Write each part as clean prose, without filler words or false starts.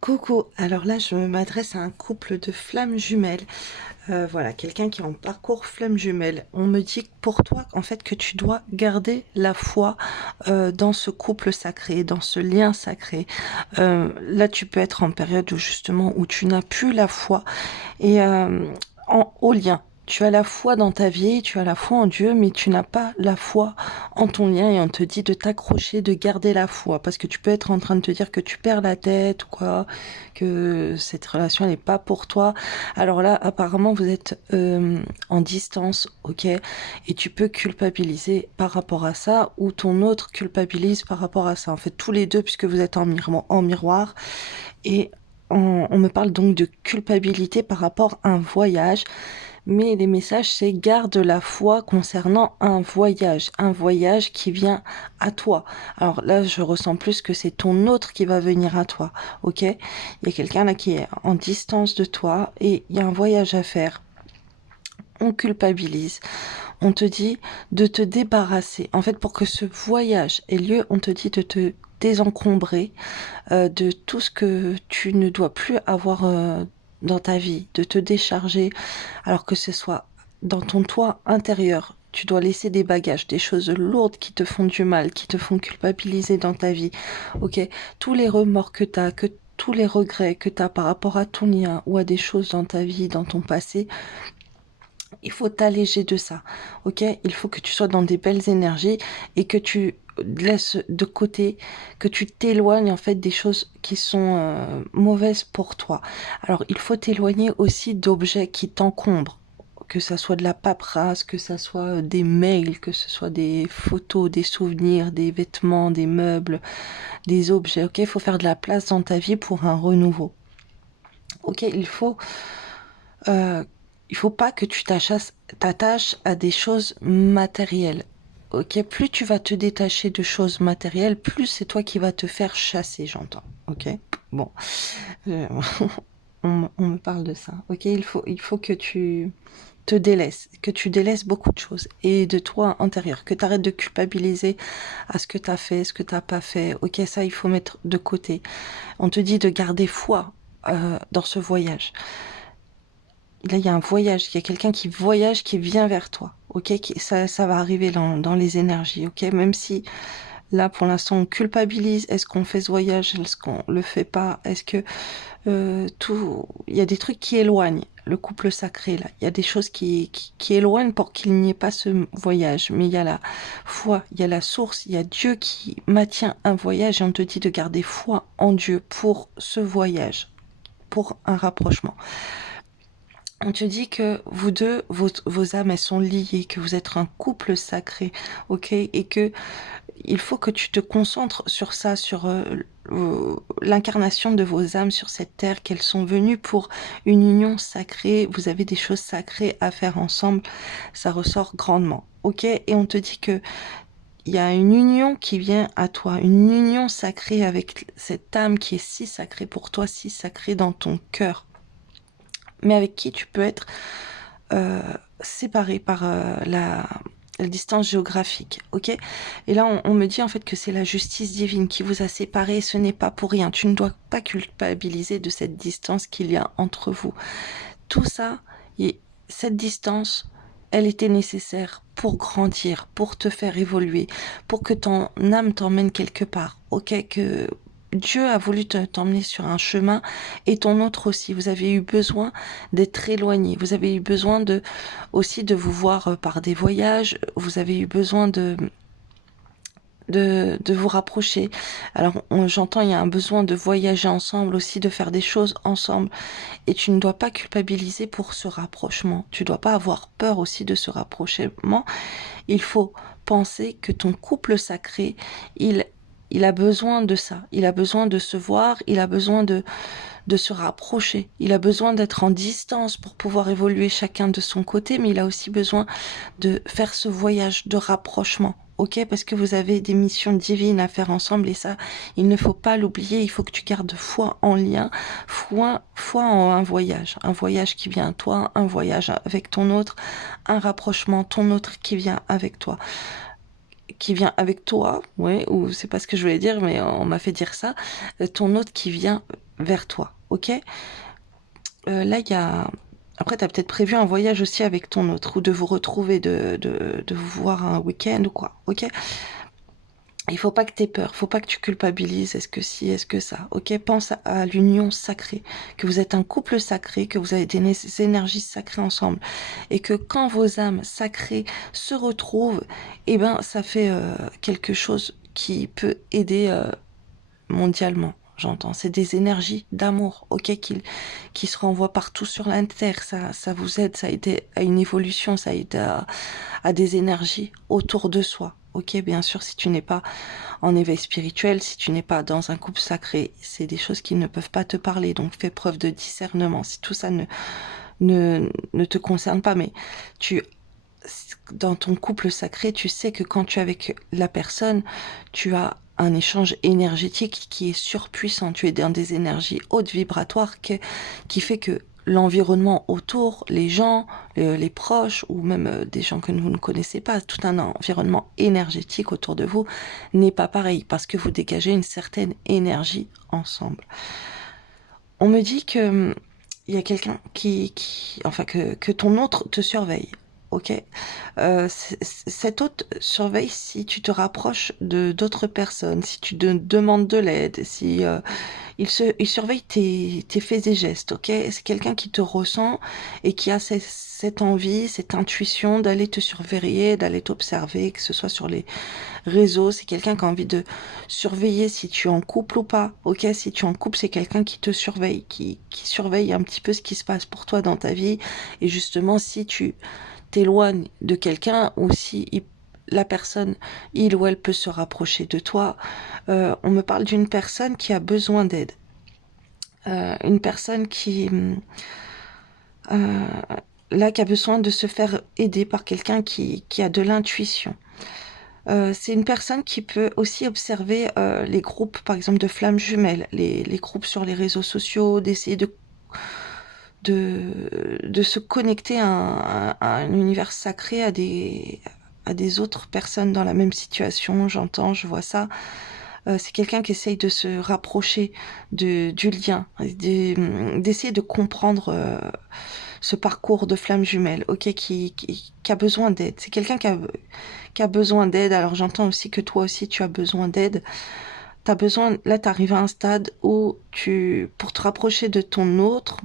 Coucou, alors là je m'adresse à un couple de flammes jumelles. Voilà, quelqu'un qui est en parcours flammes jumelles. On me dit pour toi en fait que tu dois garder la foi dans ce couple sacré, dans ce lien sacré. Là tu peux être en période où justement où tu n'as plus la foi et au lien. Tu as la foi dans ta vie, tu as la foi en Dieu, mais tu n'as pas la foi en ton lien et on te dit de t'accrocher, de garder la foi parce que tu peux être en train de te dire que tu perds la tête ou quoi, que cette relation n'est pas pour toi. Alors là, apparemment, vous êtes en distance, ok, et tu peux culpabiliser par rapport à ça ou ton autre culpabilise par rapport à ça. En fait, tous les deux, puisque vous êtes en miroir et on me parle donc de culpabilité par rapport à un voyage, mais les messages, c'est garde la foi concernant un voyage qui vient à toi. Alors là, je ressens plus que c'est ton autre qui va venir à toi, ok? Il y a quelqu'un là qui est en distance de toi et il y a un voyage à faire. On culpabilise, on te dit de te débarrasser. En fait, pour que ce voyage ait lieu, on te dit de te désencombrer de tout ce que tu ne dois plus avoir dans ta vie, de te décharger, alors que ce soit dans ton toit intérieur. Tu dois laisser des bagages, des choses lourdes qui te font du mal, qui te font culpabiliser dans ta vie. Ok, tous les remords que tu as, que tous les regrets que tu as par rapport à ton lien ou à des choses dans ta vie, dans ton passé, il faut t'alléger de ça, ok? Il faut que tu sois dans des belles énergies et que tu laisses de côté, que tu t'éloignes en fait des choses qui sont mauvaises pour toi. Alors, il faut t'éloigner aussi d'objets qui t'encombrent, que ça soit de la paperasse, que ça soit des mails, que ce soit des photos, des souvenirs, des vêtements, des meubles, des objets, ok? Il faut faire de la place dans ta vie pour un renouveau. Ok, euh, il faut pas que tu t'attaches à des choses matérielles. Ok, plus tu vas te détacher de choses matérielles, plus c'est toi qui vas te faire chasser, j'entends. Ok, bon, Euh, on me parle de ça. Ok, il faut que tu te délaisses, que tu délaisses beaucoup de choses et de toi intérieur, que tu arrêtes de culpabiliser à ce que tu as fait, ce que tu n'as pas fait. Ok, ça, il faut mettre de côté. On te dit de garder foi dans ce voyage. Là, il y a un voyage, il y a quelqu'un qui voyage, qui vient vers toi, ok? Ça va arriver dans les énergies, ok? Même si là, pour l'instant, on culpabilise, est-ce qu'on fait ce voyage, est-ce qu'on le fait pas, est-ce que tout, il y a des trucs qui éloignent le couple sacré là, il y a des choses qui éloignent pour qu'il n'y ait pas ce voyage, mais il y a la foi, il y a la source, il y a Dieu qui maintient un voyage et on te dit de garder foi en Dieu pour ce voyage, pour un rapprochement. On te dit que vous deux, vos âmes, elles sont liées, que vous êtes un couple sacré, ok? Et que il faut que tu te concentres sur ça, sur l'incarnation de vos âmes sur cette terre, qu'elles sont venues pour une union sacrée. Vous avez des choses sacrées à faire ensemble, ça ressort grandement, ok? Et on te dit que il y a une union qui vient à toi, une union sacrée avec cette âme qui est si sacrée pour toi, si sacrée dans ton cœur, mais avec qui tu peux être euh, séparés par la distance géographique, ok? Et là, on me dit en fait que c'est la justice divine qui vous a séparés et ce n'est pas pour rien. Tu ne dois pas culpabiliser de cette distance qu'il y a entre vous. Tout ça, et cette distance, elle était nécessaire pour grandir, pour te faire évoluer, pour que ton âme t'emmène quelque part, ok? Que Dieu a voulu t'emmener sur un chemin et ton autre aussi. Vous avez eu besoin d'être éloigné. Vous avez eu besoin aussi de vous voir par des voyages. Vous avez eu besoin de vous rapprocher. Alors, j'entends, il y a un besoin de voyager ensemble aussi, de faire des choses ensemble. Et tu ne dois pas culpabiliser pour ce rapprochement. Tu ne dois pas avoir peur aussi de ce rapprochement. Il faut penser que ton couple sacré, il, il a besoin de ça. Il a besoin de se voir, il a besoin de se rapprocher. Il a besoin d'être en distance pour pouvoir évoluer chacun de son côté, mais il a aussi besoin de faire ce voyage de rapprochement. Ok, parce que vous avez des missions divines à faire ensemble et ça, il ne faut pas l'oublier. Il faut que tu gardes foi en lien, foi en un voyage qui vient à toi, un voyage avec ton autre, un rapprochement, ton autre qui vient avec toi, ouais, ou c'est pas ce que je voulais dire, mais on m'a fait dire ça, ton autre qui vient vers toi, ok? Là, il y a... Après, tu as peut-être prévu un voyage aussi avec ton autre, ou de vous retrouver, de vous voir un week-end ou quoi, ok? Il faut pas que tu aies peur, faut pas que tu culpabilises, est-ce que si, est-ce que ça, ok? Pense à l'union sacrée, que vous êtes un couple sacré, que vous avez des énergies sacrées ensemble, et que quand vos âmes sacrées se retrouvent, eh ben, ça fait quelque chose qui peut aider mondialement. J'entends, c'est des énergies d'amour, ok, qui se renvoient partout sur la terre. Ça vous aide, ça aide à une évolution, ça aide à des énergies autour de soi. Ok, bien sûr, si tu n'es pas en éveil spirituel, si tu n'es pas dans un couple sacré, c'est des choses qui ne peuvent pas te parler. Donc fais preuve de discernement. Si tout ça ne te concerne pas, mais tu dans ton couple sacré, tu sais que quand tu es avec la personne, tu as un échange énergétique qui est surpuissant. Tu es dans des énergies hautes vibratoires qui fait que l'environnement autour, les gens, les proches ou même des gens que vous ne connaissez pas, tout un environnement énergétique autour de vous n'est pas pareil parce que vous dégagez une certaine énergie ensemble. On me dit que il y a quelqu'un enfin que ton autre te surveille. Ok, cet autre surveille si tu te rapproches de d'autres personnes, si tu demandes de l'aide, si il surveille tes faits et gestes, ok? C'est quelqu'un qui te ressent et qui a cette envie, cette intuition d'aller te surveiller, d'aller t'observer, que ce soit sur les réseaux. C'est quelqu'un qui a envie de surveiller si tu es en couple ou pas, ok? Si tu es en couple, c'est quelqu'un qui te surveille, qui surveille un petit peu ce qui se passe pour toi dans ta vie. Et justement, si tu t'éloignes de quelqu'un ou si la personne, il ou elle peut se rapprocher de toi. On me parle d'une personne qui a besoin d'aide. Une personne euh, qui a besoin de se faire aider par quelqu'un qui a de l'intuition. C'est une personne qui peut aussi observer les groupes, par exemple, de flammes jumelles, les groupes sur les réseaux sociaux, d'essayer de se connecter à un univers sacré, à des autres personnes dans la même situation. J'entends, je vois ça. C'est quelqu'un qui essaye de se rapprocher du lien, d'essayer de comprendre ce parcours de flamme jumelle, ok, qui a besoin d'aide. C'est quelqu'un qui a besoin d'aide. Alors j'entends aussi que toi aussi tu as besoin d'aide. T'as besoin, là t'arrives à un stade où pour te rapprocher de ton autre,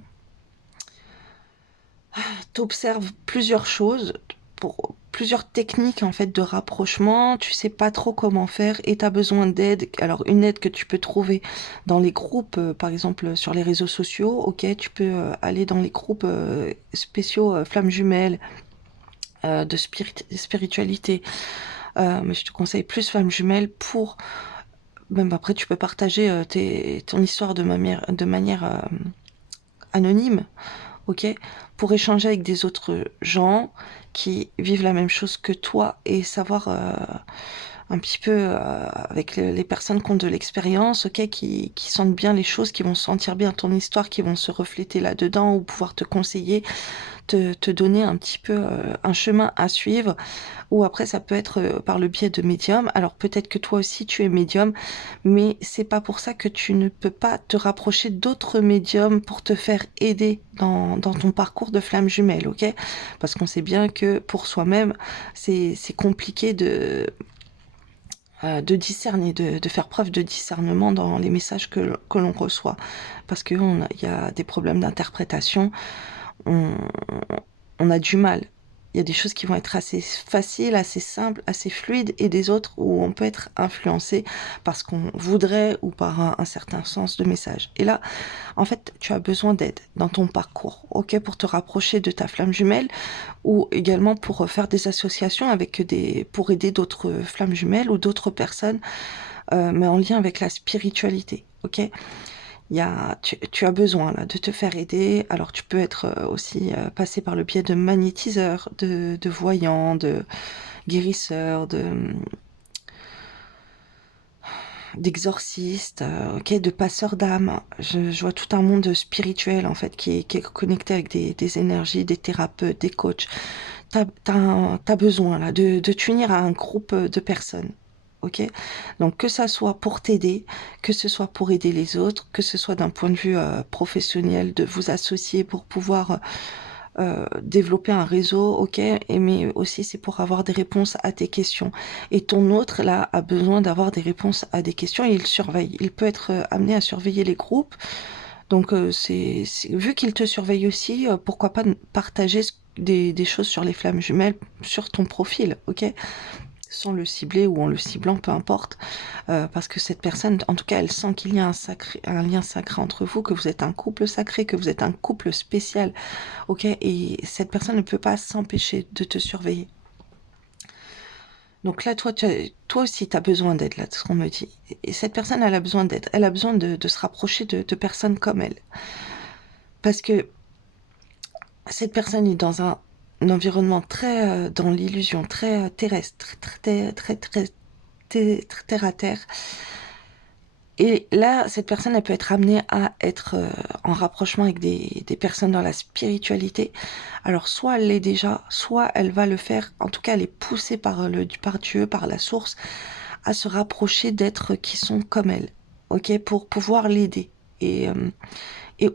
t'observes plusieurs choses, pour plusieurs techniques en fait de rapprochement, tu sais pas trop comment faire et t'as besoin d'aide. Alors une aide que tu peux trouver dans les groupes, par exemple sur les réseaux sociaux, ok, tu peux aller dans les groupes spéciaux flammes jumelles, de spiritualité. Mais je te conseille plus flammes jumelles pour même après tu peux partager ton histoire de manière anonyme, ok, pour échanger avec des autres gens qui vivent la même chose que toi et savoir un petit peu avec les personnes qui ont de l'expérience, ok, qui sentent bien les choses, qui vont sentir bien ton histoire, qui vont se refléter là-dedans ou pouvoir te conseiller, te donner un petit peu un chemin à suivre. Ou après, ça peut être par le biais de médium. Alors peut-être que toi aussi tu es médium, mais c'est pas pour ça que tu ne peux pas te rapprocher d'autres médiums pour te faire aider dans ton parcours de flamme jumelle, ok? Parce qu'on sait bien que pour soi-même, c'est compliqué de discerner, de faire preuve de discernement dans les messages que l'on reçoit. Parce qu'il y a des problèmes d'interprétation, on, on a du mal. Il y a des choses qui vont être assez faciles, assez simples, assez fluides, et des autres où on peut être influencé parce qu'on voudrait ou par un certain sens de message. Et là, en fait, tu as besoin d'aide dans ton parcours, ok, pour te rapprocher de ta flamme jumelle ou également pour faire des associations pour aider d'autres flammes jumelles ou d'autres personnes, mais en lien avec la spiritualité, ok. Tu as besoin là de te faire aider. Alors tu peux être aussi passé par le biais de magnétiseurs, de voyants, de guérisseurs, d'exorcistes, ok, de passeurs d'âme. Je vois tout un monde spirituel en fait qui est connecté avec des énergies, des thérapeutes, des coachs. T'as besoin là de t'unir à un groupe de personnes. ok? Donc que ça soit pour t'aider, que ce soit pour aider les autres, que ce soit d'un point de vue professionnel, de vous associer pour pouvoir développer un réseau, ok, mais aussi c'est pour avoir des réponses à tes questions. Et ton autre, là, a besoin d'avoir des réponses à des questions et il surveille. Il peut être amené à surveiller les groupes. Donc, vu qu'il te surveille aussi, pourquoi pas partager des choses sur les flammes jumelles sur ton profil, ok? Sans le cibler ou en le ciblant, peu importe. Parce que cette personne, en tout cas, elle sent qu'il y a un lien sacré entre vous, que vous êtes un couple sacré, que vous êtes un couple spécial. Ok, et cette personne ne peut pas s'empêcher de te surveiller. Donc là, toi aussi, tu as besoin d'aide, là, de ce qu'on me dit. Et cette personne, elle a besoin d'aide. Elle a besoin de se rapprocher de personnes comme elle. Parce que cette personne est dans un environnement très dans l'illusion, très terrestre, très terre à terre. Et là, cette personne, elle peut être amenée à être en rapprochement avec des personnes dans la spiritualité. Alors, soit elle l'est déjà, soit elle va le faire. En tout cas, elle est poussée par Dieu, par la source, à se rapprocher d'êtres qui sont comme elle, ok, pour pouvoir l'aider et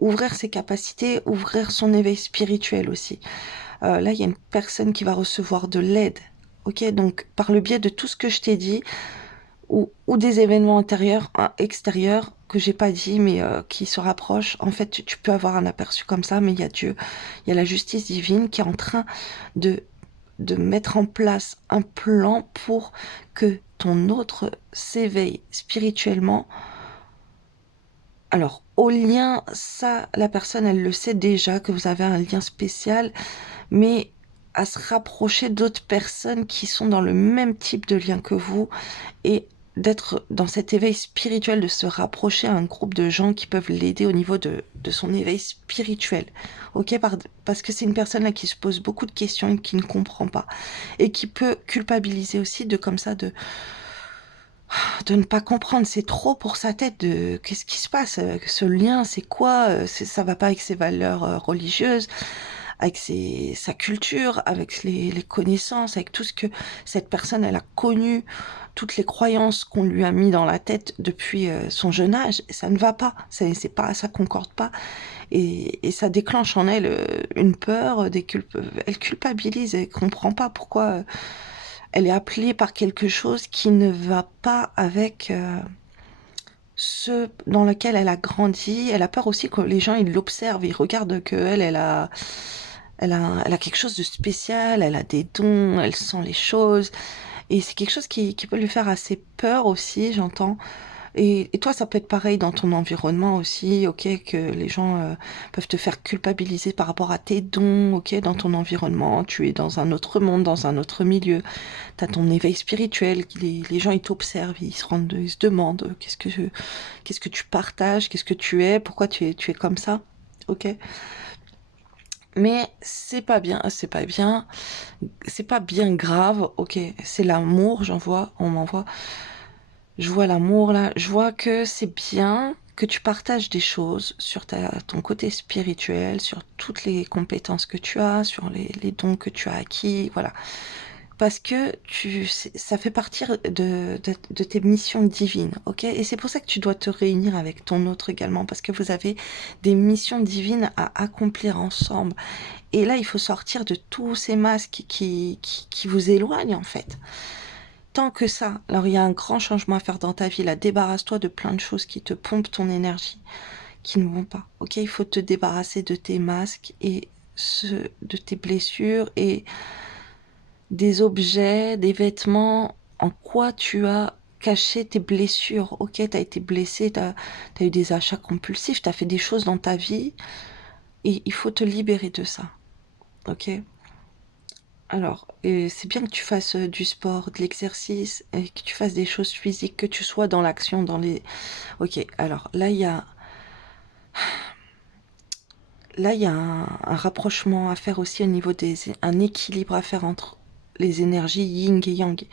ouvrir ses capacités, ouvrir son éveil spirituel aussi. Là, il y a une personne qui va recevoir de l'aide, ok. Donc, par le biais de tout ce que je t'ai dit, ou des événements intérieurs, extérieurs que j'ai pas dit mais qui se rapprochent. En fait, tu peux avoir un aperçu comme ça, mais il y a Dieu, il y a la justice divine qui est en train de de mettre en place un plan pour que ton autre s'éveille spirituellement. Alors, au lien, ça, la personne, elle le sait déjà que vous avez un lien spécial, mais à se rapprocher d'autres personnes qui sont dans le même type de lien que vous et d'être dans cet éveil spirituel, de se rapprocher à un groupe de gens qui peuvent l'aider au niveau de son éveil spirituel. Ok, parce que c'est une personne là qui se pose beaucoup de questions et qui ne comprend pas. Et qui peut culpabiliser aussi de comme ça, de ne pas comprendre. C'est trop pour sa tête de qu'est-ce qui se passe, ce lien, c'est quoi, ça va pas avec ses valeurs religieuses, avec sa culture, avec les connaissances, avec tout ce que cette personne elle a connu, toutes les croyances qu'on lui a mis dans la tête depuis son jeune âge. Ça ne va pas, c'est pas, ça concorde pas, et ça déclenche en elle une peur, elle culpabilise, elle comprend pas pourquoi elle est appelée par quelque chose qui ne va pas avec ce dans lequel elle a grandi. Elle a peur aussi que les gens ils l'observent, ils regardent que elle a quelque chose de spécial, elle a des dons, elle sent les choses. Et c'est quelque chose qui peut lui faire assez peur aussi, j'entends. Et toi, ça peut être pareil dans ton environnement aussi, ok, que les gens peuvent te faire culpabiliser par rapport à tes dons, ok, dans ton environnement, tu es dans un autre monde, dans un autre milieu, t'as ton éveil spirituel, les gens ils t'observent, ils se demandent qu'est-ce que tu partages, qu'est-ce que tu es, pourquoi tu es comme ça, ok. Mais c'est pas bien grave, ok. C'est l'amour, on m'envoie. Je vois l'amour là, je vois que c'est bien que tu partages des choses sur ton côté spirituel, sur toutes les compétences que tu as, sur les dons que tu as acquis, voilà. Parce que ça fait partie de tes missions divines, ok? Et c'est pour ça que tu dois te réunir avec ton autre également, parce que vous avez des missions divines à accomplir ensemble. Et là, il faut sortir de tous ces masques qui vous éloignent, en fait. Tant que ça, alors il y a un grand changement à faire dans ta vie, là, débarrasse-toi de plein de choses qui te pompent ton énergie, qui ne vont pas, ok? Il faut te débarrasser de tes masques et de tes blessures et des objets, des vêtements, en quoi tu as caché tes blessures, ok? T'as été blessé, t'as eu des achats compulsifs, t'as fait des choses dans ta vie et il faut te libérer de ça, ok? Alors, c'est bien que tu fasses du sport, de l'exercice, et que tu fasses des choses physiques, que tu sois dans l'action, dans les... Ok, alors là, il y a un rapprochement à faire aussi au niveau un équilibre à faire entre les énergies yin et yang.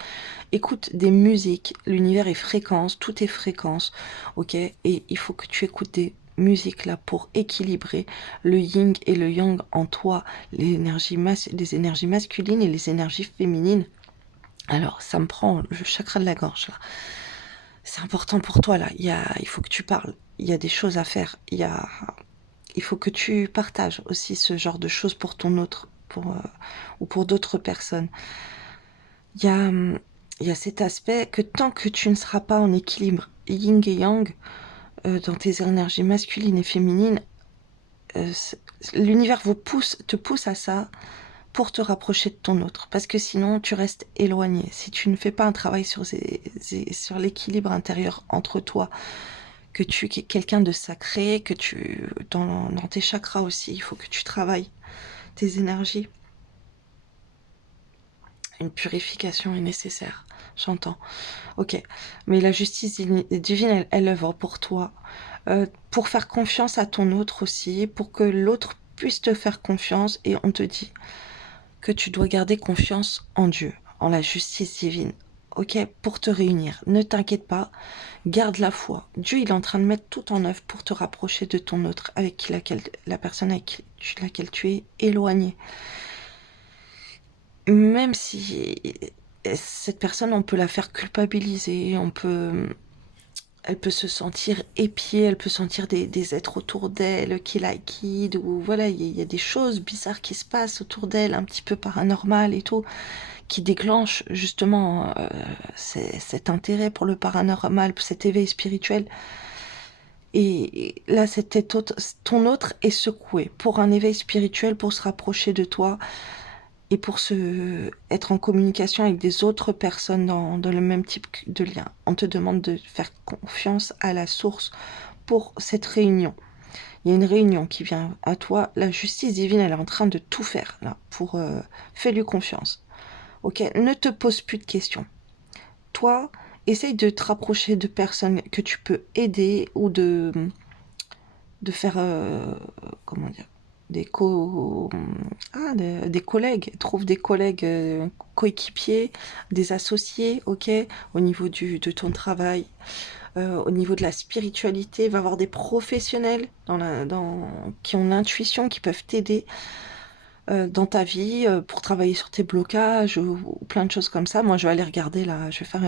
Écoute des musiques, l'univers est fréquence, tout est fréquence, ok? Et il faut que tu écoutes des musiques là pour équilibrer le yin et le yang en toi, les énergies masculines et les énergies féminines. Alors, ça me prend le chakra de la gorge, là. C'est important pour toi, là. Il faut que tu parles. Il y a des choses à faire. Il faut que tu partages aussi ce genre de choses pour ton autre, ou pour d'autres personnes. Il y a, hum, il y a cet aspect que tant que tu ne seras pas en équilibre yin et yang, dans tes énergies masculines et féminines, euh, l'univers te pousse à ça pour te rapprocher de ton autre. Parce que sinon, tu restes éloigné. Si tu ne fais pas un travail sur l'équilibre intérieur entre toi, que tu es quelqu'un de sacré, dans tes chakras aussi, il faut que tu travailles tes énergies. Une purification est nécessaire, j'entends. Ok, mais la justice divine, elle œuvre pour toi, pour faire confiance à ton autre aussi, pour que l'autre puisse te faire confiance, et on te dit que tu dois garder confiance en Dieu, en la justice divine. Ok, pour te réunir. Ne t'inquiète pas, garde la foi. Dieu, il est en train de mettre tout en œuvre pour te rapprocher de ton autre, la personne avec laquelle tu es éloigné. Même si cette personne, on peut la faire culpabiliser, elle peut se sentir épiée, elle peut sentir des êtres autour d'elle qui la guident, ou voilà, il y a des choses bizarres qui se passent autour d'elle, un petit peu paranormales et tout, qui déclenchent justement cet intérêt pour le paranormal, cet éveil spirituel. Et là, ton autre est secoué pour un éveil spirituel, pour se rapprocher de toi et pour être en communication avec des autres personnes dans le même type de lien. On te demande de faire confiance à la source pour cette réunion. Il y a une réunion qui vient à toi. La justice divine, elle est en train de tout faire là pour fais-lui confiance. Ok, ne te pose plus de questions. Toi, essaye de te rapprocher de personnes que tu peux aider, ou de faire comment dire, des collègues. Trouve des collègues, coéquipiers, des associés, ok, au niveau de ton travail, au niveau de la spiritualité. Va voir des professionnels qui ont l'intuition, qui peuvent t'aider dans ta vie, pour travailler sur tes blocages, ou plein de choses comme ça. Moi, je vais aller regarder là, je vais faire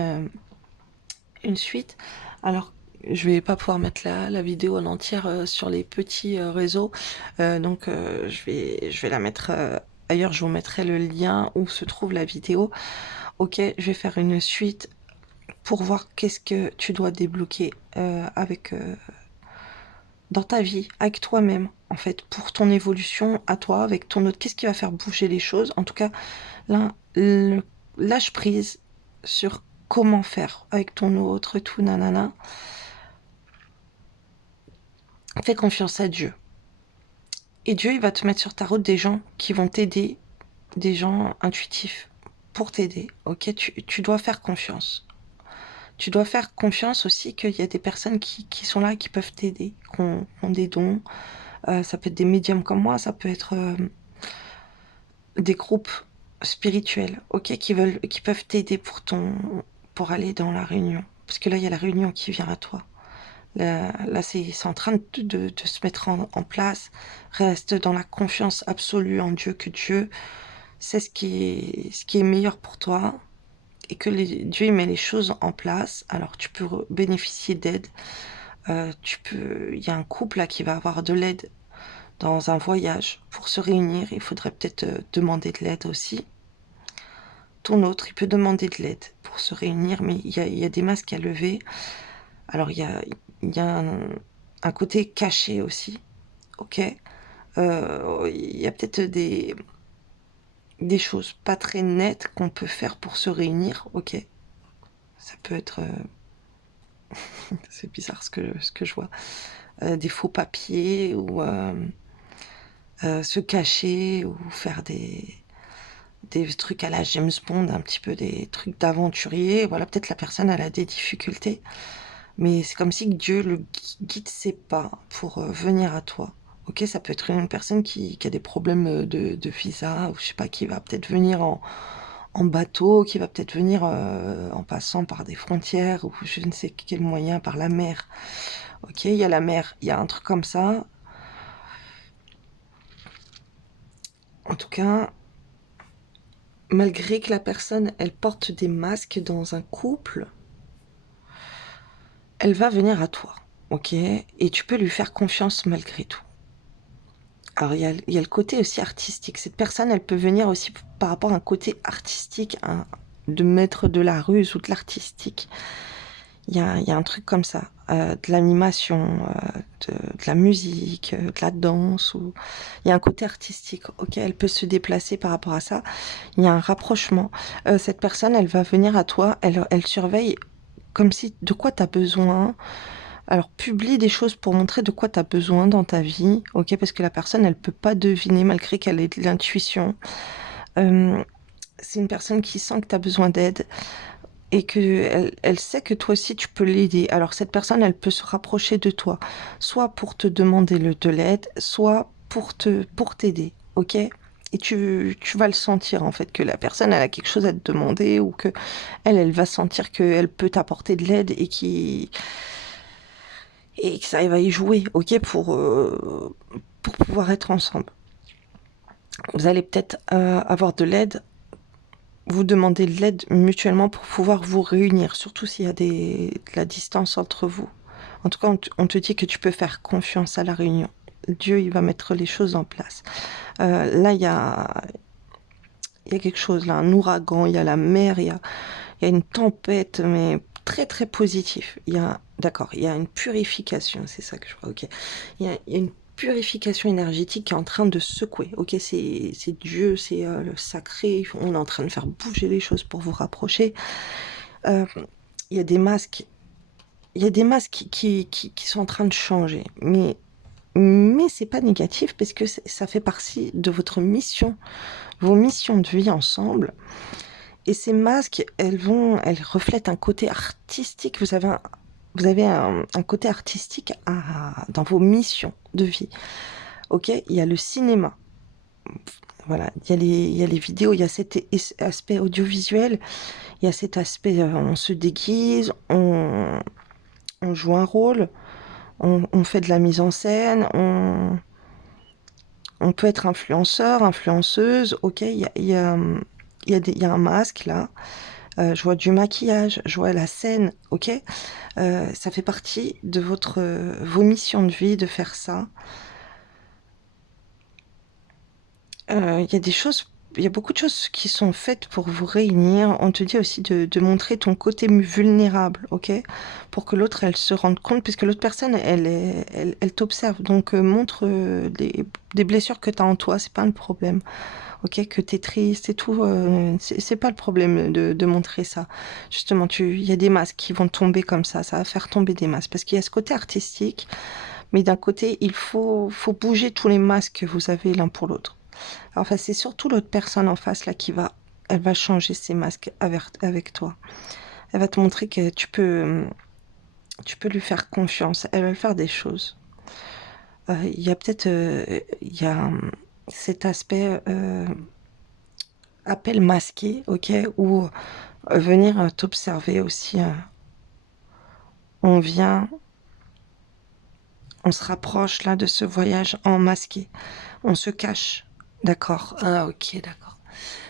une suite. Alors, je vais pas pouvoir mettre la vidéo en entière sur les petits réseaux, donc je vais la mettre ailleurs. Je vous mettrai le lien où se trouve la vidéo. Ok, je vais faire une suite pour voir qu'est-ce que tu dois débloquer dans ta vie, avec toi-même, en fait, pour ton évolution à toi, avec ton autre. Qu'est-ce qui va faire bouger les choses? En tout cas, là, lâche prise sur comment faire avec ton autre, tout, nanana. Fais confiance à Dieu. Et Dieu, il va te mettre sur ta route des gens qui vont t'aider, des gens intuitifs pour t'aider. Ok, tu dois faire confiance. Tu dois faire confiance aussi qu'il y a des personnes qui sont là, qui peuvent t'aider, qui ont des dons. Ça peut être des médiums comme moi, ça peut être des groupes spirituels, ok, qui peuvent t'aider pour aller dans la réunion. Parce que là, il y a la réunion qui vient à toi. Là, c'est en train de se mettre en place. Reste dans la confiance absolue en Dieu, que Dieu sait ce qui est meilleur pour toi, et que Dieu il met les choses en place. Alors tu peux bénéficier d'aide. Il y a un couple là qui va avoir de l'aide dans un voyage pour se réunir. Il faudrait peut-être demander de l'aide aussi. Ton autre, il peut demander de l'aide pour se réunir, mais il y a des masques à lever. Alors il y a un côté caché aussi, ok. Il y a peut-être des choses pas très nettes qu'on peut faire pour se réunir, ok. Ça peut être, c'est bizarre ce que je vois, des faux papiers, ou se cacher, ou faire des trucs à la James Bond, un petit peu des trucs d'aventurier. Voilà, peut-être la personne elle a des difficultés, mais c'est comme si Dieu le guide ses pas pour venir à toi. Ok, ça peut être une personne qui a des problèmes de visa, ou je sais pas, qui va peut-être venir en bateau, qui va peut-être venir en passant par des frontières, ou je ne sais quel moyen, par la mer. Ok, il y a la mer, il y a un truc comme ça. En tout cas, malgré que la personne, elle porte des masques dans un couple, elle va venir à toi, ok? Et tu peux lui faire confiance malgré tout. Alors, il y a le côté aussi artistique. Cette personne, elle peut venir aussi par rapport à un côté artistique, de mettre de la ruse ou de l'artistique. Il y a un truc comme ça, de l'animation, de la musique, de la danse. Il y a un côté artistique. Ok, elle peut se déplacer par rapport à ça. Il y a un rapprochement. Cette personne, elle va venir à toi, elle surveille comme si de quoi tu as besoin. Alors, publie des choses pour montrer de quoi tu as besoin dans ta vie, ok? Parce que la personne, elle peut pas deviner malgré qu'elle ait de l'intuition. Euh, c'est une personne qui sent que tu as besoin d'aide et que elle sait que toi aussi tu peux l'aider. Alors, cette personne, elle peut se rapprocher de toi, soit pour te demander de l'aide, soit pour t'aider, ok? Et tu vas le sentir en fait que la personne elle a quelque chose à te demander ou que elle va sentir qu'elle peut t'apporter de l'aide et que ça va y jouer, ok, pour pouvoir être ensemble. Vous allez peut-être avoir de l'aide, vous demander de l'aide mutuellement pour pouvoir vous réunir, surtout s'il y a de la distance entre vous. En tout cas, on te dit que tu peux faire confiance à la réunion. Dieu, il va mettre les choses en place. Là, il y a quelque chose, là, un ouragan, il y a la mer, il y a une tempête, mais très très positif. D'accord, il y a une purification, c'est ça que je vois, ok. Il y a une purification énergétique qui est en train de secouer, ok. C'est Dieu, c'est le sacré. On est en train de faire bouger les choses pour vous rapprocher. Euh, il y a des masques, il y a des masques qui sont en train de changer, mais c'est pas négatif parce que ça fait partie de votre mission, vos missions de vie ensemble. Et ces masques, elles reflètent un côté artistique. Vous avez un côté artistique dans vos missions de vie. Ok, il y a le cinéma. Voilà, il y a les vidéos, il y a cet aspect audiovisuel, il y a cet aspect, on se déguise, on joue un rôle, on fait de la mise en scène, on peut être influenceur, influenceuse. Ok, il y a un masque là. Je vois du maquillage, je vois la scène, ok. Ça fait partie de vos missions de vie de faire ça. Il y a des choses, il y a beaucoup de choses qui sont faites pour vous réunir. On te dit aussi de montrer ton côté vulnérable, ok, pour que l'autre elle se rende compte, puisque l'autre personne elle t'observe. Donc montre des blessures que tu as en toi, c'est pas un problème. Ok, que t'es triste et tout, c'est pas le problème de montrer ça. Justement, il y a des masques qui vont tomber comme ça va faire tomber des masques, parce qu'il y a ce côté artistique, mais d'un côté, faut bouger tous les masques que vous avez l'un pour l'autre. Enfin, c'est surtout l'autre personne en face là elle va changer ses masques avec toi. Elle va te montrer que tu peux lui faire confiance, elle va faire des choses. Il y a peut-être, il y a cet aspect appel masqué, ok, ou venir t'observer aussi. On vient, on se rapproche là de ce voyage en masqué. On se cache. D'accord. Ah, ok, d'accord.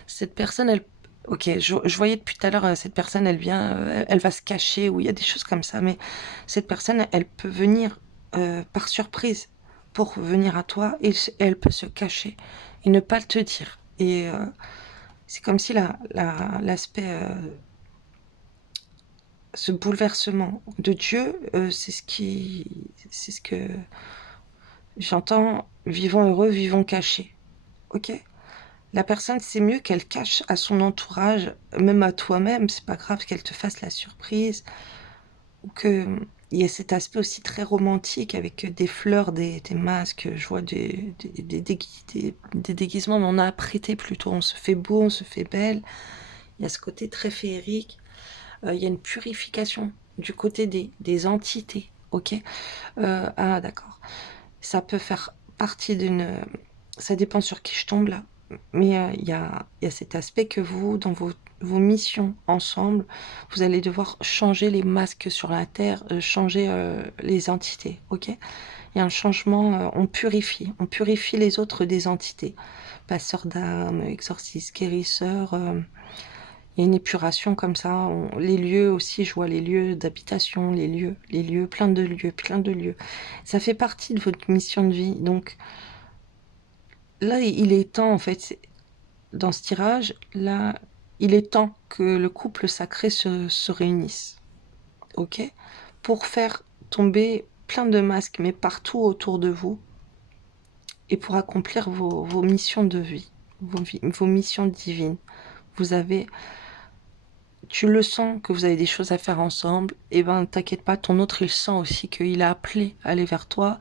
Cette personne, elle. Ok, je voyais depuis tout à l'heure, cette personne, elle vient, elle va se cacher, ou il y a des choses comme ça, mais cette personne, elle peut venir par surprise pour venir à toi et elle peut se cacher et ne pas te dire. Et c'est comme si l'aspect, ce bouleversement de Dieu, c'est ce que j'entends. Vivons heureux, vivons cachés. Ok? La personne, c'est mieux qu'elle cache à son entourage, même à toi-même. C'est pas grave qu'elle te fasse la surprise ou que il y a cet aspect aussi très romantique avec des fleurs, des masques. Je vois des déguisements, mais on a apprêté plutôt. On se fait beau, on se fait belle. Il y a ce côté très féerique. Il y a une purification du côté des entités, ok. Ah d'accord. Ça peut faire partie d'une... Ça dépend sur qui je tombe là. mais il y a cet aspect que vous, dans vos missions ensemble, vous allez devoir changer les masques sur la Terre, changer les entités, ok? Il y a un changement, on purifie les autres des entités. Passeur d'âme, exorciste, guérisseur, il y a une épuration comme ça. Les lieux aussi, je vois les lieux d'habitation, les lieux, plein de lieux, plein de lieux. Ça fait partie de votre mission de vie. Donc là, il est temps, en fait, dans ce tirage, là, il est temps que le couple sacré se réunisse, ok? Pour faire tomber plein de masques, mais partout autour de vous, et pour accomplir vos missions de vie, vos missions divines. Vous avez, tu le sens que vous avez des choses à faire ensemble, et ben t'inquiète pas, ton autre il sent aussi qu'il a appelé à aller vers toi,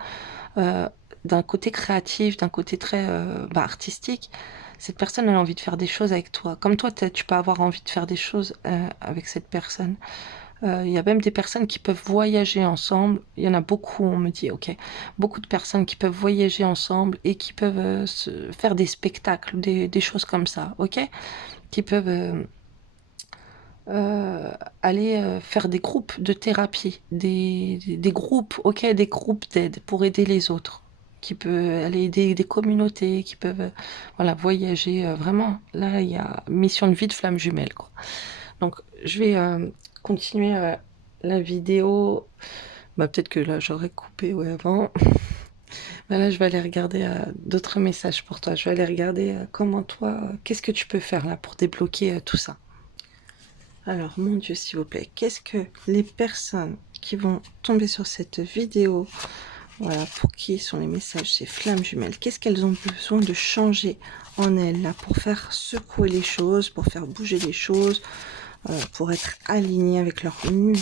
euh, d'un côté créatif, d'un côté très artistique. Cette personne elle a envie de faire des choses avec toi, comme toi tu peux avoir envie de faire des choses avec cette personne. Il y a même des personnes qui peuvent voyager ensemble. Il y en a beaucoup, on me dit, ok, beaucoup de personnes qui peuvent voyager ensemble et qui peuvent faire des spectacles, des choses comme ça, ok, qui peuvent euh, aller faire des groupes de thérapie, des groupes, ok, des groupes d'aide pour aider les autres, qui peuvent aller aider des communautés, qui peuvent voilà, voyager. Vraiment, là, il y a mission de vie de flamme jumelle, quoi. Donc, je vais continuer la vidéo. Bah, peut-être que là, j'aurais coupé ouais, avant. Bah, là, je vais aller regarder d'autres messages pour toi. Je vais aller regarder comment toi, qu'est-ce que tu peux faire là pour débloquer tout ça. Alors, mon Dieu, s'il vous plaît, qu'est-ce que les personnes qui vont tomber sur cette vidéo, voilà, pour qui sont les messages, ces flammes jumelles, qu'est-ce qu'elles ont besoin de changer en elles, là, pour faire secouer les choses, pour faire bouger les choses, pour être alignées avec leur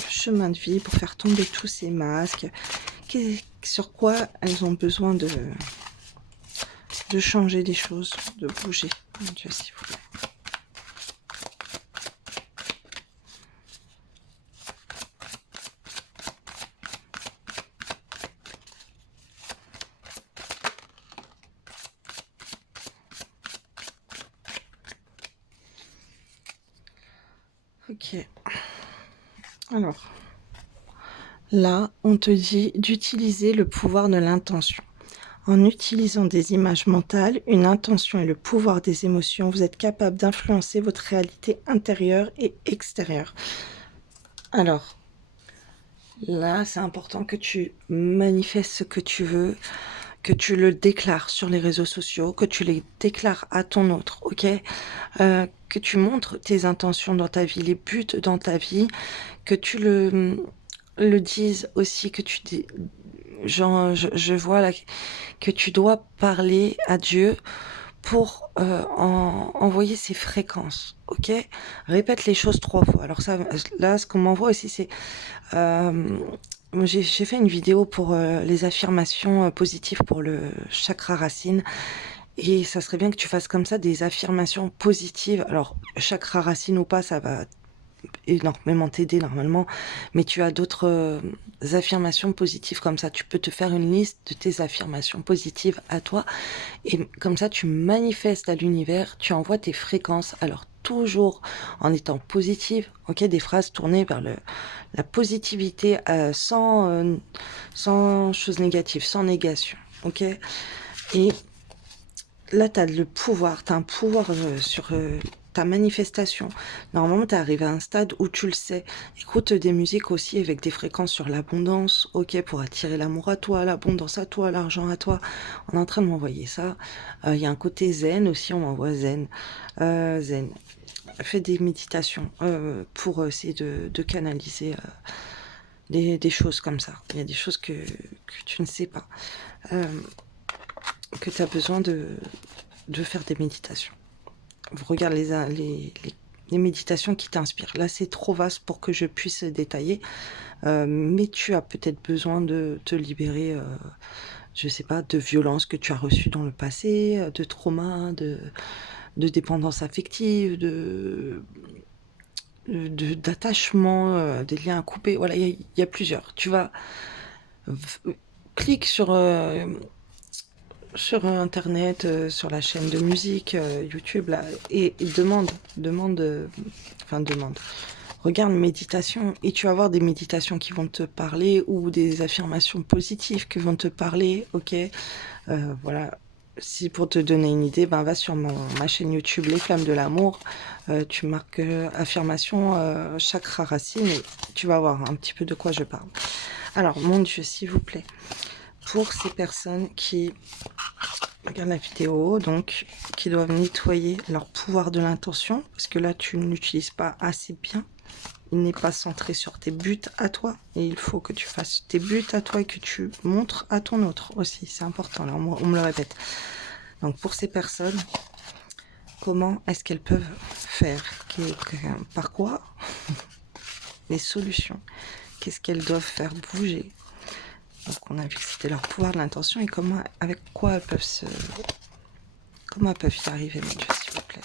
chemin de vie, pour faire tomber tous ces masques, sur quoi elles ont besoin de changer des choses, de bouger, mon Dieu, s'il vous plaît. Ok. Alors, là, on te dit d'utiliser le pouvoir de l'intention. En utilisant des images mentales, une intention et le pouvoir des émotions, vous êtes capable d'influencer votre réalité intérieure et extérieure. Alors, là, c'est important que tu manifestes ce que tu veux, que tu le déclares sur les réseaux sociaux, que tu les déclares à ton autre, ok? Que tu montres tes intentions dans ta vie, les buts dans ta vie, que tu le dises aussi, que tu dis, genre, je vois là que tu dois parler à Dieu pour envoyer ces fréquences, ok? Répète les choses 3 fois. Alors ça, là, ce qu'on m'envoie aussi, c'est euh, j'ai fait une vidéo pour les affirmations positives pour le chakra racine. Et ça serait bien que tu fasses comme ça des affirmations positives. Alors, chakra racine ou pas, ça va énormément t'aider normalement, mais tu as d'autres affirmations positives comme ça. Tu peux te faire une liste de tes affirmations positives à toi, et comme ça, tu manifestes à l'univers, tu envoies tes fréquences. Alors, toujours en étant positive, ok, des phrases tournées vers la positivité sans choses négatives, sans négation, ok. Et là, tu as le pouvoir, tu as un pouvoir sur ta manifestation. Normalement, tu es arrivé à un stade où tu le sais. Écoute des musiques aussi avec des fréquences sur l'abondance, ok, pour attirer l'amour à toi, l'abondance à toi, l'argent à toi. On est en train de m'envoyer ça. Il y a un côté zen aussi, on m'envoie zen. Zen. Fais des méditations pour essayer de canaliser des choses comme ça. Il y a des choses que tu ne sais pas. Que tu as besoin de faire des méditations. Regarde les méditations qui t'inspirent. Là, c'est trop vaste pour que je puisse détailler, mais tu as peut-être besoin de te libérer, je sais pas, de violences que tu as reçues dans le passé, de traumas, de dépendance affective, d'attachement, des liens à couper. Voilà, il y a plusieurs. Tu vas clique sur sur internet, sur la chaîne de musique, YouTube, là, et demande. Regarde méditation et tu vas voir des méditations qui vont te parler ou des affirmations positives qui vont te parler, ok? Voilà. Si pour te donner une idée, ben va sur ma chaîne YouTube Les Flammes de l'amour, tu marques affirmation chakra racine et tu vas voir un petit peu de quoi je parle. Alors, mon Dieu, s'il vous plaît, pour ces personnes qui regardent la vidéo, donc qui doivent nettoyer leur pouvoir de l'intention, parce que là, tu n'utilises pas assez bien. Il n'est pas centré sur tes buts à toi. Et il faut que tu fasses tes buts à toi et que tu montres à ton autre aussi. C'est important, là, on me le répète. Donc, pour ces personnes, comment est-ce qu'elles peuvent faire? Par quoi? Les solutions. Qu'est-ce qu'elles doivent faire bouger? Donc, on a vu que c'était leur pouvoir de l'intention et comment, avec quoi elles peuvent comment elles peuvent y arriver, mon Dieu, s'il vous plaît.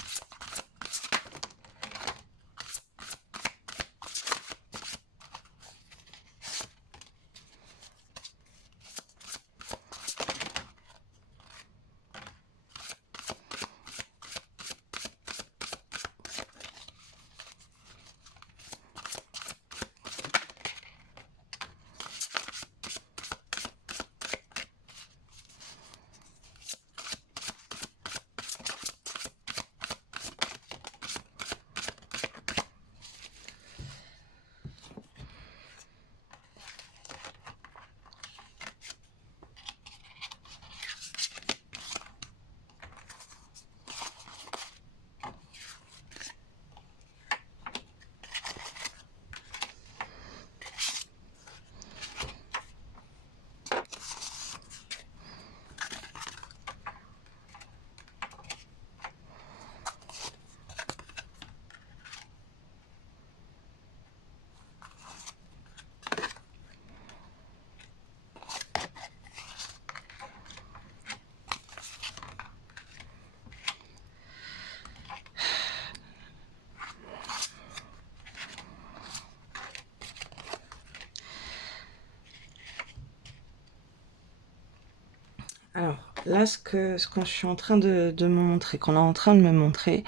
Alors, là, ce que je suis en train de me montrer, qu'on est en train de me montrer,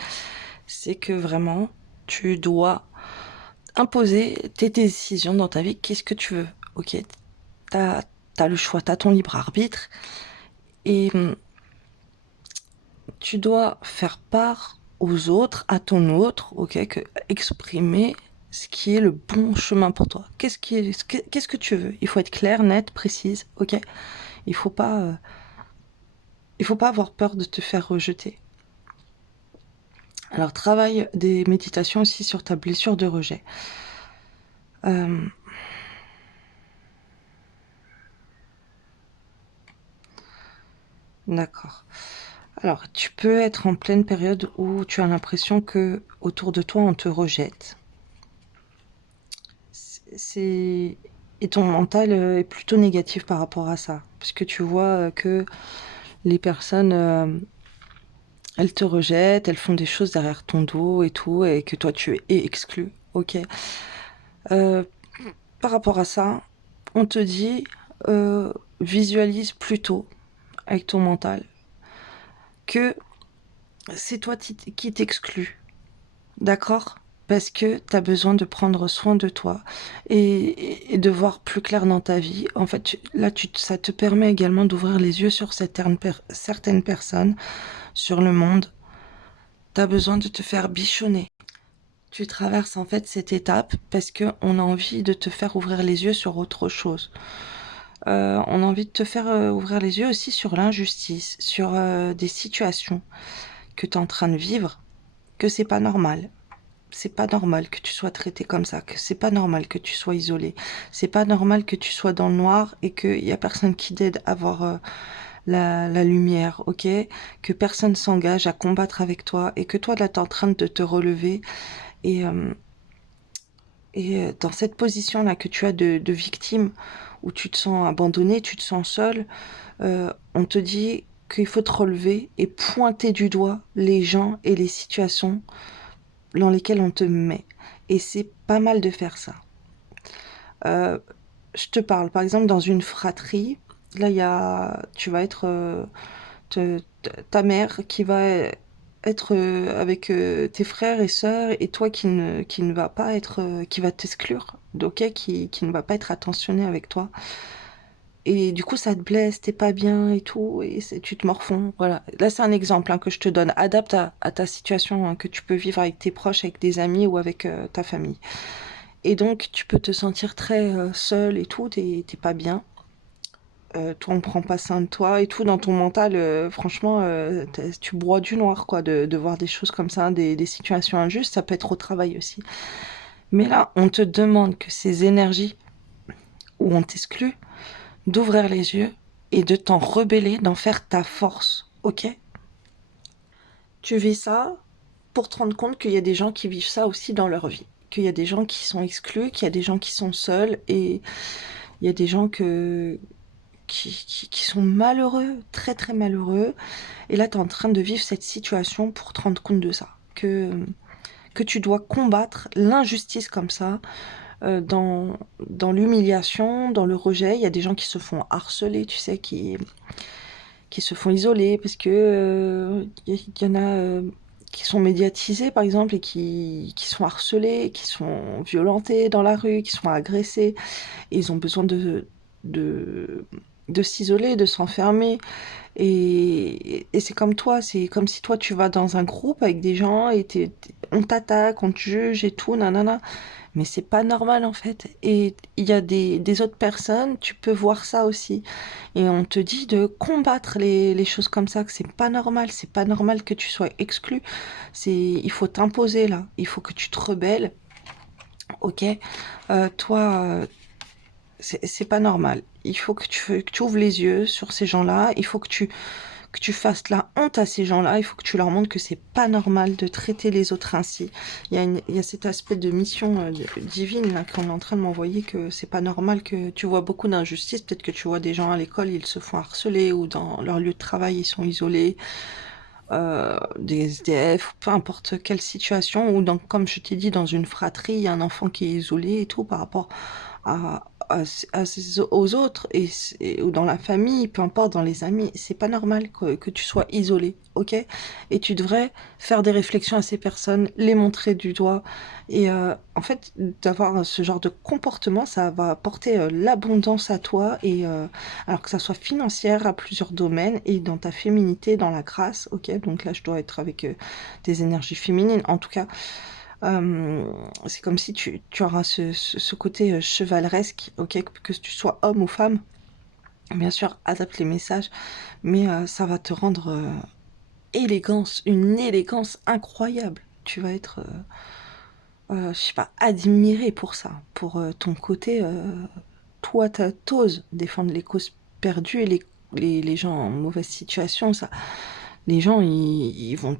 c'est que vraiment, tu dois imposer tes décisions dans ta vie. Qu'est-ce que tu veux? Ok, t'as le choix, t'as ton libre arbitre. Et tu dois faire part aux autres, à ton autre, ok, exprimer ce qui est le bon chemin pour toi. Qu'est-ce que tu veux? Il faut être clair, net, précise, ok? Il faut pas, euh, il faut pas avoir peur de te faire rejeter. Alors, travaille des méditations aussi sur ta blessure de rejet. D'accord. Alors, tu peux être en pleine période où tu as l'impression que autour de toi on te rejette. C'est et ton mental est plutôt négatif par rapport à ça, parce que tu vois que les personnes elles te rejettent, elles font des choses derrière ton dos et tout, et que toi tu es exclu. Ok. Euh, Par rapport à ça, on te dit visualise plutôt avec ton mental que c'est toi qui t'exclus. D'accord? Parce que tu as besoin de prendre soin de toi et de voir plus clair dans ta vie. En fait, ça te permet également d'ouvrir les yeux sur certaines personnes, sur le monde. Tu as besoin de te faire bichonner. Tu traverses en fait cette étape parce qu'on a envie de te faire ouvrir les yeux sur autre chose. On a envie de te faire ouvrir les yeux aussi sur l'injustice, sur des situations que tu es en train de vivre, que c'est pas normal. C'est pas normal que tu sois traité comme ça, que c'est pas normal que tu sois isolé. C'est pas normal que tu sois dans le noir et qu'il y a personne qui t'aide à voir la lumière, ok? Que personne s'engage à combattre avec toi et que toi là t'es en train de te relever et, dans cette position là que tu as de victime où tu te sens abandonné, tu te sens seul, on te dit qu'il faut te relever et pointer du doigt les gens et les situations dans lesquelles on te met. Et c'est pas mal de faire ça. Je te parle, par exemple, dans une fratrie, là, tu vas être ta mère qui va être avec tes frères et sœurs et toi qui ne va pas être, qui va t'exclure, ok, qui ne va pas être attentionné avec toi. Et du coup, ça te blesse, t'es pas bien et tout, et tu te morfonds. Voilà. Là, c'est un exemple hein, que je te donne. Adapte à ta situation hein, que tu peux vivre avec tes proches, avec des amis ou avec ta famille. Et donc, tu peux te sentir très seul et tout, t'es pas bien. Toi, on prend pas soin de toi et tout dans ton mental. Franchement, tu broies du noir, quoi, de voir des choses comme ça, des situations injustes. Ça peut être au travail aussi. Mais là, on te demande que ces énergies où on t'exclut, d'ouvrir les yeux et de t'en rebeller, d'en faire ta force, ok? Tu vis ça pour te rendre compte qu'il y a des gens qui vivent ça aussi dans leur vie, qu'il y a des gens qui sont exclus, qu'il y a des gens qui sont seuls et il y a des gens qui sont malheureux, très très malheureux. Et là, tu es en train de vivre cette situation pour te rendre compte de ça, que tu dois combattre l'injustice comme ça, dans l'humiliation, dans le rejet. Il y a des gens qui se font harceler, tu sais, qui se font isoler parce que y en a qui sont médiatisés par exemple et qui sont harcelés, qui sont violentés dans la rue, qui sont agressés et ils ont besoin de, de s'isoler, de s'enfermer et c'est comme toi, c'est comme si toi tu vas dans un groupe avec des gens et on t'attaque, on te juge et tout, nanana. Mais c'est pas normal en fait. Et il y a des autres personnes, tu peux voir ça aussi. Et on te dit de combattre les choses comme ça, que c'est pas normal que tu sois exclu. Il faut t'imposer là, il faut que tu te rebelles, ok? Toi, c'est pas normal. Il faut que tu ouvres les yeux sur ces gens-là, il faut que tu fasses la honte à ces gens-là, il faut que tu leur montres que c'est pas normal de traiter les autres ainsi. Il y a cet aspect de mission divine là qu'on est en train de m'envoyer, que c'est pas normal, que tu vois beaucoup d'injustices, peut-être que tu vois des gens à l'école, ils se font harceler, ou dans leur lieu de travail, ils sont isolés, des SDF, peu importe quelle situation, ou comme je t'ai dit, dans une fratrie, il y a un enfant qui est isolé et tout par rapport aux autres ou dans la famille, peu importe, dans les amis. C'est pas normal que tu sois isolé, ok? Et tu devrais faire des réflexions à ces personnes, les montrer du doigt. Et en fait, d'avoir ce genre de comportement, ça va apporter l'abondance à toi, et alors que ça soit financière à plusieurs domaines et dans ta féminité, dans la grâce, ok? Donc là, je dois être avec des énergies féminines. En tout cas, euh, c'est comme si tu auras ce côté chevaleresque, ok, que tu sois homme ou femme. Bien sûr, adapte les messages, mais ça va te rendre une élégance incroyable. Tu vas être, je sais pas, admiré pour ça, pour ton côté. Toi, t'oses défendre les causes perdues et les gens en mauvaise situation. Ça, les gens, ils vont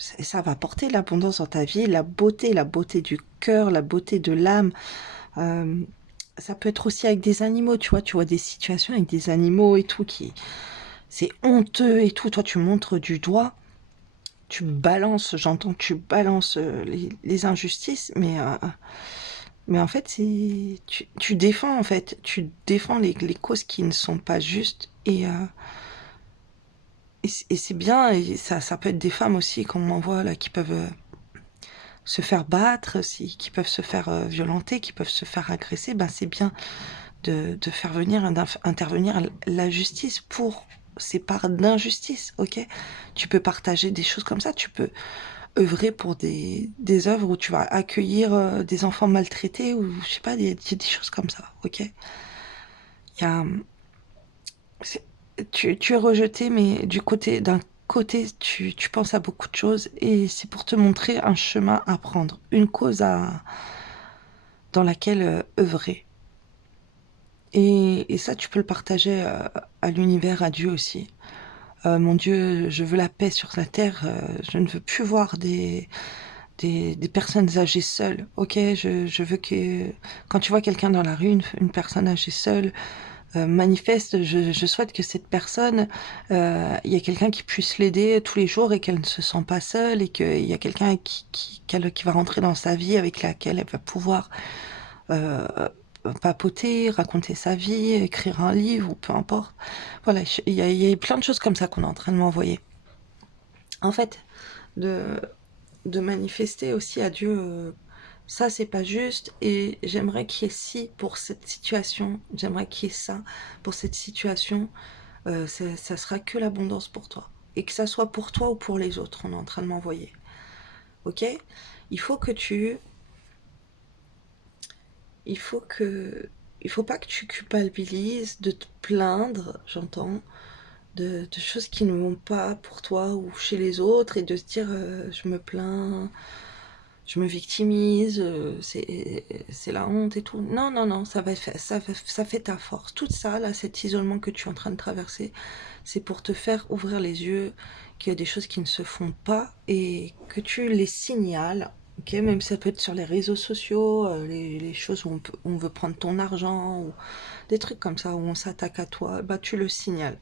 ça va apporter l'abondance dans ta vie, la beauté du cœur, la beauté de l'âme. Euh, Ça peut être aussi avec des animaux, tu vois des situations avec des animaux et tout c'est honteux et tout. Toi, tu montres du doigt, tu balances, j'entends que tu balances les injustices, mais en fait, tu défends en fait, tu défends les causes qui ne sont pas justes et c'est bien. Et ça peut être des femmes aussi qu'on m'envoie là qui peuvent se faire battre, qui peuvent se faire violenter, qui peuvent se faire agresser. Ben c'est bien de faire venir intervenir la justice pour ces parts d'injustice, ok? Tu peux partager des choses comme ça, tu peux œuvrer pour des œuvres où tu vas accueillir des enfants maltraités, ou je sais pas, des choses comme ça, ok? Il y a, c'est- tu es rejeté, mais d'un côté, tu penses à beaucoup de choses, et c'est pour te montrer un chemin à prendre, une cause dans laquelle œuvrer. Et ça, tu peux le partager à l'univers, à Dieu aussi. Mon Dieu, je veux la paix sur la terre. Je ne veux plus voir des personnes âgées seules. Ok, je veux que quand tu vois quelqu'un dans la rue, une personne âgée seule, manifeste, je souhaite que cette personne, il y a quelqu'un qui puisse l'aider tous les jours et qu'elle ne se sent pas seule, et qu'il y a quelqu'un qui va rentrer dans sa vie avec laquelle elle va pouvoir euh, papoter, raconter sa vie, écrire un livre ou peu importe. Voilà, il y a plein de choses comme ça qu'on est en train de m'envoyer. En fait, de, de manifester aussi à Dieu, ça c'est pas juste et j'aimerais qu'il y ait ci pour cette situation, j'aimerais qu'il y ait ça pour cette situation, ça sera que l'abondance pour toi. Et que ça soit pour toi ou pour les autres, on est en train de m'envoyer. Ok? Il faut que tu il faut que il faut pas que tu culpabilises de te plaindre, j'entends, de choses qui ne vont pas pour toi ou chez les autres et de se dire je me plains, je me victimise, c'est la honte et tout. Non, non, non, ça fait ta force. Tout ça, là, cet isolement que tu es en train de traverser, c'est pour te faire ouvrir les yeux qu'il y a des choses qui ne se font pas et que tu les signales. Ok, même ça peut être sur les réseaux sociaux, les choses où on veut prendre ton argent, ou des trucs comme ça, où on s'attaque à toi, bah tu le signales.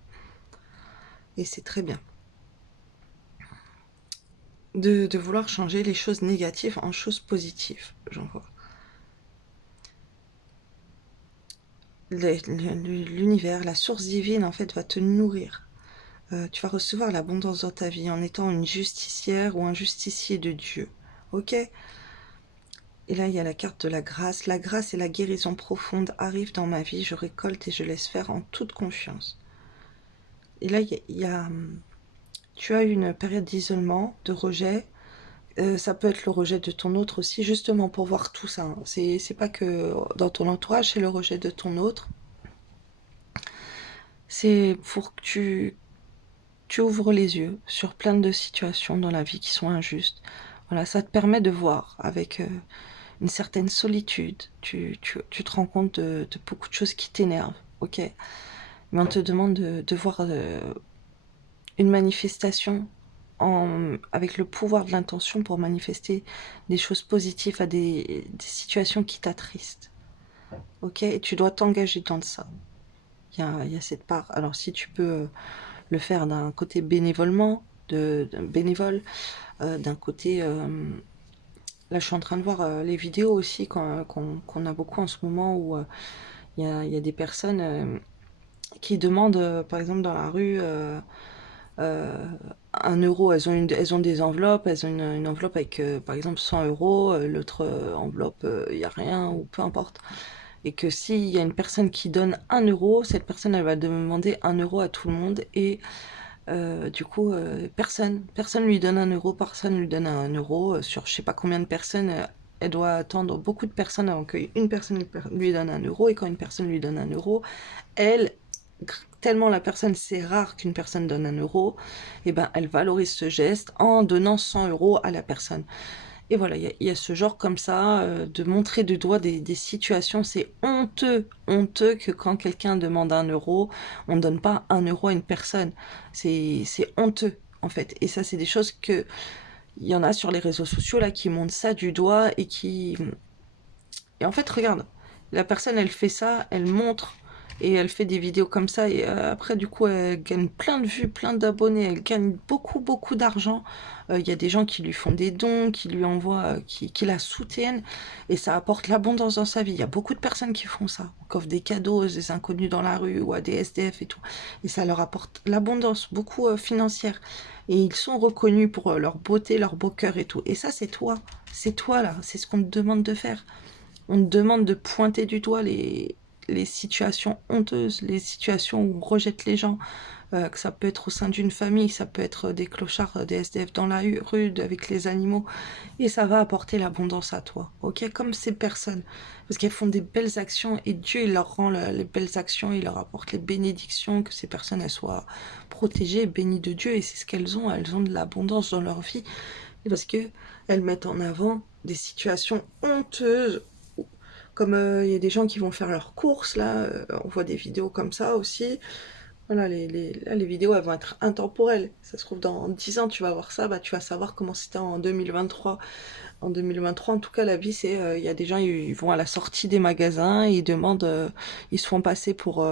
Et c'est très bien. De vouloir changer les choses négatives en choses positives, j'en vois. L'univers, la source divine, en fait, va te nourrir. Tu vas recevoir l'abondance dans ta vie en étant une justicière ou un justicier de Dieu. Ok? Et là, il y a la carte de la grâce. La grâce et la guérison profonde arrivent dans ma vie. Je récolte et je laisse faire en toute confiance. Et là, tu as une période d'isolement, de rejet. Ça peut être le rejet de ton autre aussi, justement pour voir tout ça. Hein. C'est pas que dans ton entourage, c'est le rejet de ton autre. C'est pour que tu ouvres les yeux sur plein de situations dans la vie qui sont injustes. Voilà, ça te permet de voir avec une certaine solitude. Tu te rends compte de beaucoup de choses qui t'énervent, ok? Mais on te demande de voir une manifestation avec le pouvoir de l'intention pour manifester des choses positives à des situations qui t'attristent, ok? Et tu dois t'engager dans ça. Il y a cette part. Alors si tu peux le faire d'un côté bénévolement, bénévole, d'un côté là, je suis en train de voir les vidéos aussi qu'on a beaucoup en ce moment où il y a des personnes qui demandent, par exemple, dans la rue, euh, 1 euro. Elles ont des enveloppes. Elles ont une enveloppe avec, par exemple, 100 euros. L'autre enveloppe, il n'y a rien ou peu importe. Et que s'il y a une personne qui donne 1 euro, cette personne, elle va demander 1 euro à tout le monde et du coup, personne lui donne 1 euro, personne lui donne 1 euro. Sur je sais pas combien de personnes, elle doit attendre beaucoup de personnes avant qu'une personne lui donne 1 euro. Et quand une personne lui donne 1 euro, elle, tellement la personne, c'est rare qu'une personne donne 1 euro, et ben elle valorise ce geste en donnant 100 euros à la personne. Et voilà, il y a ce genre comme ça, de montrer du doigt des situations. C'est honteux, honteux que quand quelqu'un demande 1 euro, on ne donne pas 1 euro à une personne. C'est honteux, en fait. Et ça, c'est des choses que... Il y en a sur les réseaux sociaux, là, qui montrent ça du doigt et qui... Et en fait, regarde, la personne, elle fait ça, elle montre et elle fait des vidéos comme ça et après du coup elle gagne plein de vues, plein d'abonnés, elle gagne beaucoup beaucoup d'argent. Il y a des gens qui lui font des dons, qui lui envoient, qui la soutiennent et ça apporte l'abondance dans sa vie. Il y a beaucoup de personnes qui font ça, qui offrent des cadeaux à des inconnus dans la rue ou à des SDF et tout et ça leur apporte l'abondance, beaucoup financière et ils sont reconnus pour leur beauté, leur beau cœur et tout. Et ça c'est toi là, c'est ce qu'on te demande de faire. On te demande de pointer du doigt les situations honteuses, les situations où on rejette les gens, que ça peut être au sein d'une famille, ça peut être des clochards, des SDF dans la rue, avec les animaux, et ça va apporter l'abondance à toi, ok? Comme ces personnes, parce qu'elles font des belles actions, et Dieu, il leur rend les belles actions, il leur apporte les bénédictions, que ces personnes, elles soient protégées, bénies de Dieu, et c'est ce elles ont de l'abondance dans leur vie, et parce que elles mettent en avant des situations honteuses comme il y a des gens qui vont faire leurs courses, là, on voit des vidéos comme ça aussi. Voilà, là, les vidéos, elles vont être intemporelles. Ça se trouve, dans 10 ans, tu vas voir ça, bah, tu vas savoir comment c'était en 2023. En 2023, en tout cas, la vie, c'est... Il y a des gens, ils vont à la sortie des magasins, ils demandent... ils se font passer pour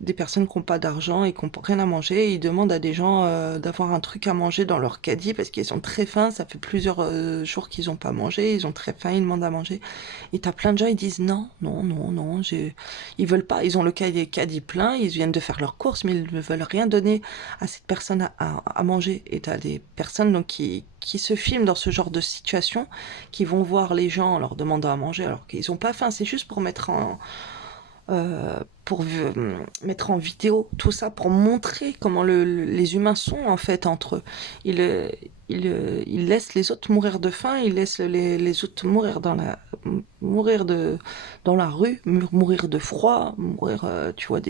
des personnes qui n'ont pas d'argent et qui n'ont rien à manger, et ils demandent à des gens d'avoir un truc à manger dans leur caddie parce qu'ils ont très faim, ça fait plusieurs jours qu'ils n'ont pas mangé, ils ont très faim, ils demandent à manger. Et t'as plein de gens, ils disent non, non, non, non, ils veulent pas, ils ont le caddie plein, ils viennent de faire leurs courses, mais ils ne veulent rien donner à cette personne à manger. Et t'as des personnes donc, qui se filment dans ce genre de situation, qui vont voir les gens en leur demandant à manger alors qu'ils n'ont pas faim, c'est juste pour mettre en vidéo tout ça, pour montrer comment les humains sont en fait entre eux. Ils, euh, ils laissent les autres mourir de faim, ils laissent les autres mourir dans la rue, mourir de froid, mourir, tu vois,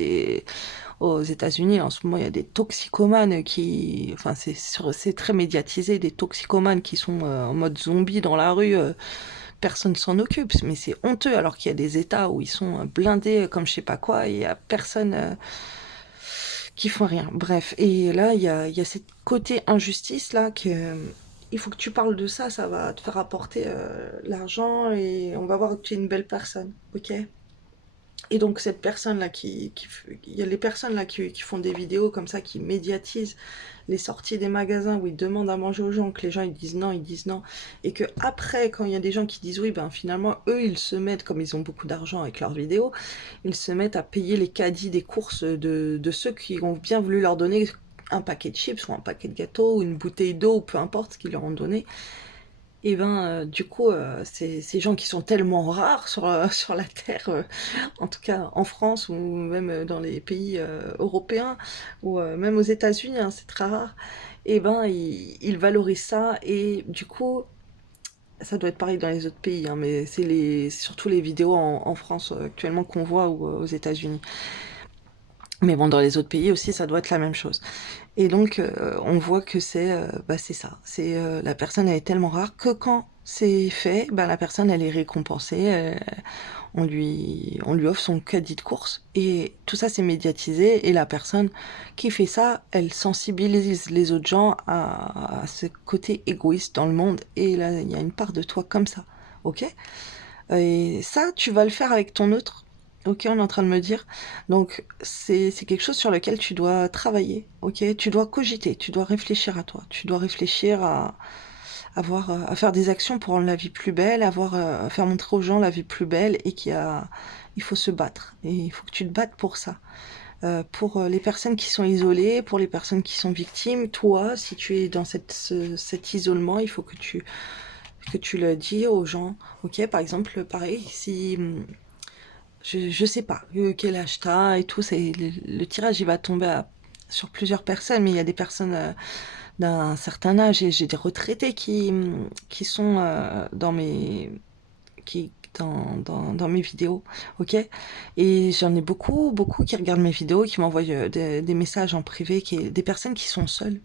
aux États-Unis en ce moment il y a des toxicomanes enfin c'est très médiatisé, des toxicomanes qui sont en mode zombie dans la rue. Personne s'en occupe, mais c'est honteux alors qu'il y a des États où ils sont blindés comme je sais pas quoi, et il y a personne qui font rien. Bref, et là il y a cette côté injustice là que il faut que tu parles de ça, ça va te faire apporter l'argent et on va voir que tu es une belle personne, ok? Et donc cette personne-là il y a les personnes là qui font des vidéos comme ça, qui médiatisent les sorties des magasins où ils demandent à manger aux gens, que les gens ils disent non, et que après quand il y a des gens qui disent oui, ben finalement eux ils se mettent, comme ils ont beaucoup d'argent avec leurs vidéos, ils se mettent à payer les caddies des courses de ceux qui ont bien voulu leur donner un paquet de chips ou un paquet de gâteaux ou une bouteille d'eau ou peu importe ce qu'ils leur ont donné. Et ben, du coup, ces gens qui sont tellement rares sur la Terre, en tout cas en France ou même dans les pays européens ou même aux États-Unis, hein, c'est très rare, et ben, ils valorisent ça et du coup, ça doit être pareil dans les autres pays, hein, mais c'est surtout les vidéos en France actuellement qu'on voit ou aux États-Unis. Mais bon, dans les autres pays aussi, ça doit être la même chose. Et donc, on voit que c'est ça. La personne, elle est tellement rare que quand c'est fait, bah, la personne, elle est récompensée. On lui offre son caddie de course. Et tout ça, c'est médiatisé. Et la personne qui fait ça, elle sensibilise les autres gens à ce côté égoïste dans le monde. Et là, il y a une part de toi comme ça. Ok? Et ça, tu vas le faire avec ton autre. Ok, on est en train de me dire. Donc, c'est quelque chose sur lequel tu dois travailler. Ok, tu dois cogiter, tu dois réfléchir à toi. Tu dois réfléchir à faire des actions pour rendre la vie plus belle, à faire montrer aux gens la vie plus belle et il faut se battre. Et il faut que tu te battes pour ça. Pour les personnes qui sont isolées, pour les personnes qui sont victimes, toi, si tu es dans cet isolement, il faut que tu le dis aux gens. Ok, par exemple, pareil, si je sais pas quel âge t'as et tout, le tirage il va tomber sur plusieurs personnes, mais il y a des personnes d'un certain âge et j'ai des retraités qui sont qui, dans mes vidéos, ok? Et j'en ai beaucoup, beaucoup qui regardent mes vidéos, qui m'envoient des messages en privé, des personnes qui sont seules,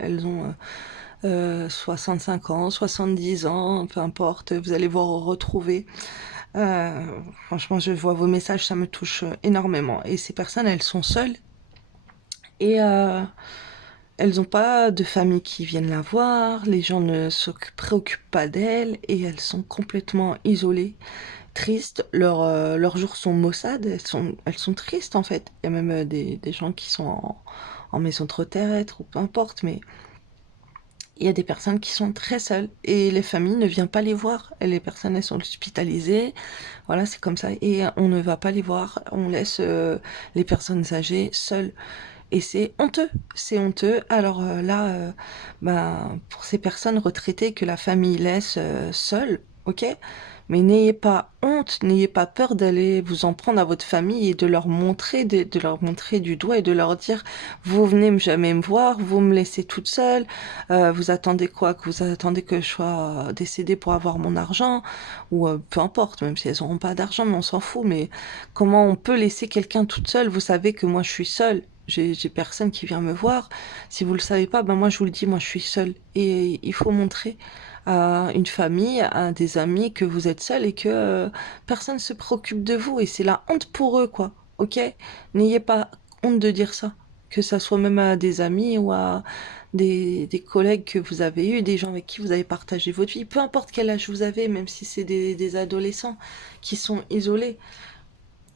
elles ont 65 ans, 70 ans, peu importe, vous allez vous retrouver. Franchement, je vois vos messages, ça me touche énormément. Et ces personnes, elles sont seules et elles n'ont pas de famille qui viennent la voir, les gens ne préoccupent pas d'elles et elles sont complètement isolées, tristes. Leurs jours sont maussades, elles sont tristes en fait. Il y a même des gens qui sont en maison de retraite ou peu importe, mais il y a des personnes qui sont très seules et les familles ne viennent pas les voir. Et les personnes, elles sont hospitalisées. Voilà, c'est comme ça. Et on ne va pas les voir. On laisse les personnes âgées seules. Et c'est honteux. C'est honteux. Alors là, ben, pour ces personnes retraitées que la famille laisse seules, ok? Mais n'ayez pas honte, n'ayez pas peur d'aller vous en prendre à votre famille et de leur montrer du doigt et de leur dire, vous venez jamais me voir, vous me laissez toute seule, vous attendez quoi? Que vous attendez que je sois décédée pour avoir mon argent? Ou peu importe, même si elles n'auront pas d'argent, mais on s'en fout. Mais comment on peut laisser quelqu'un toute seule? Vous savez que moi je suis seule. J'ai personne qui vient me voir. Si vous le savez pas, ben moi je vous le dis, moi je suis seule. Et il faut montrer à une famille, à des amis que vous êtes seul et que personne se préoccupe de vous. Et c'est la honte pour eux, quoi. Ok? N'ayez pas honte de dire ça. Que ça soit même à des amis ou à des collègues que vous avez eus, des gens avec qui vous avez partagé votre vie. Peu importe quel âge vous avez, même si c'est des adolescents qui sont isolés.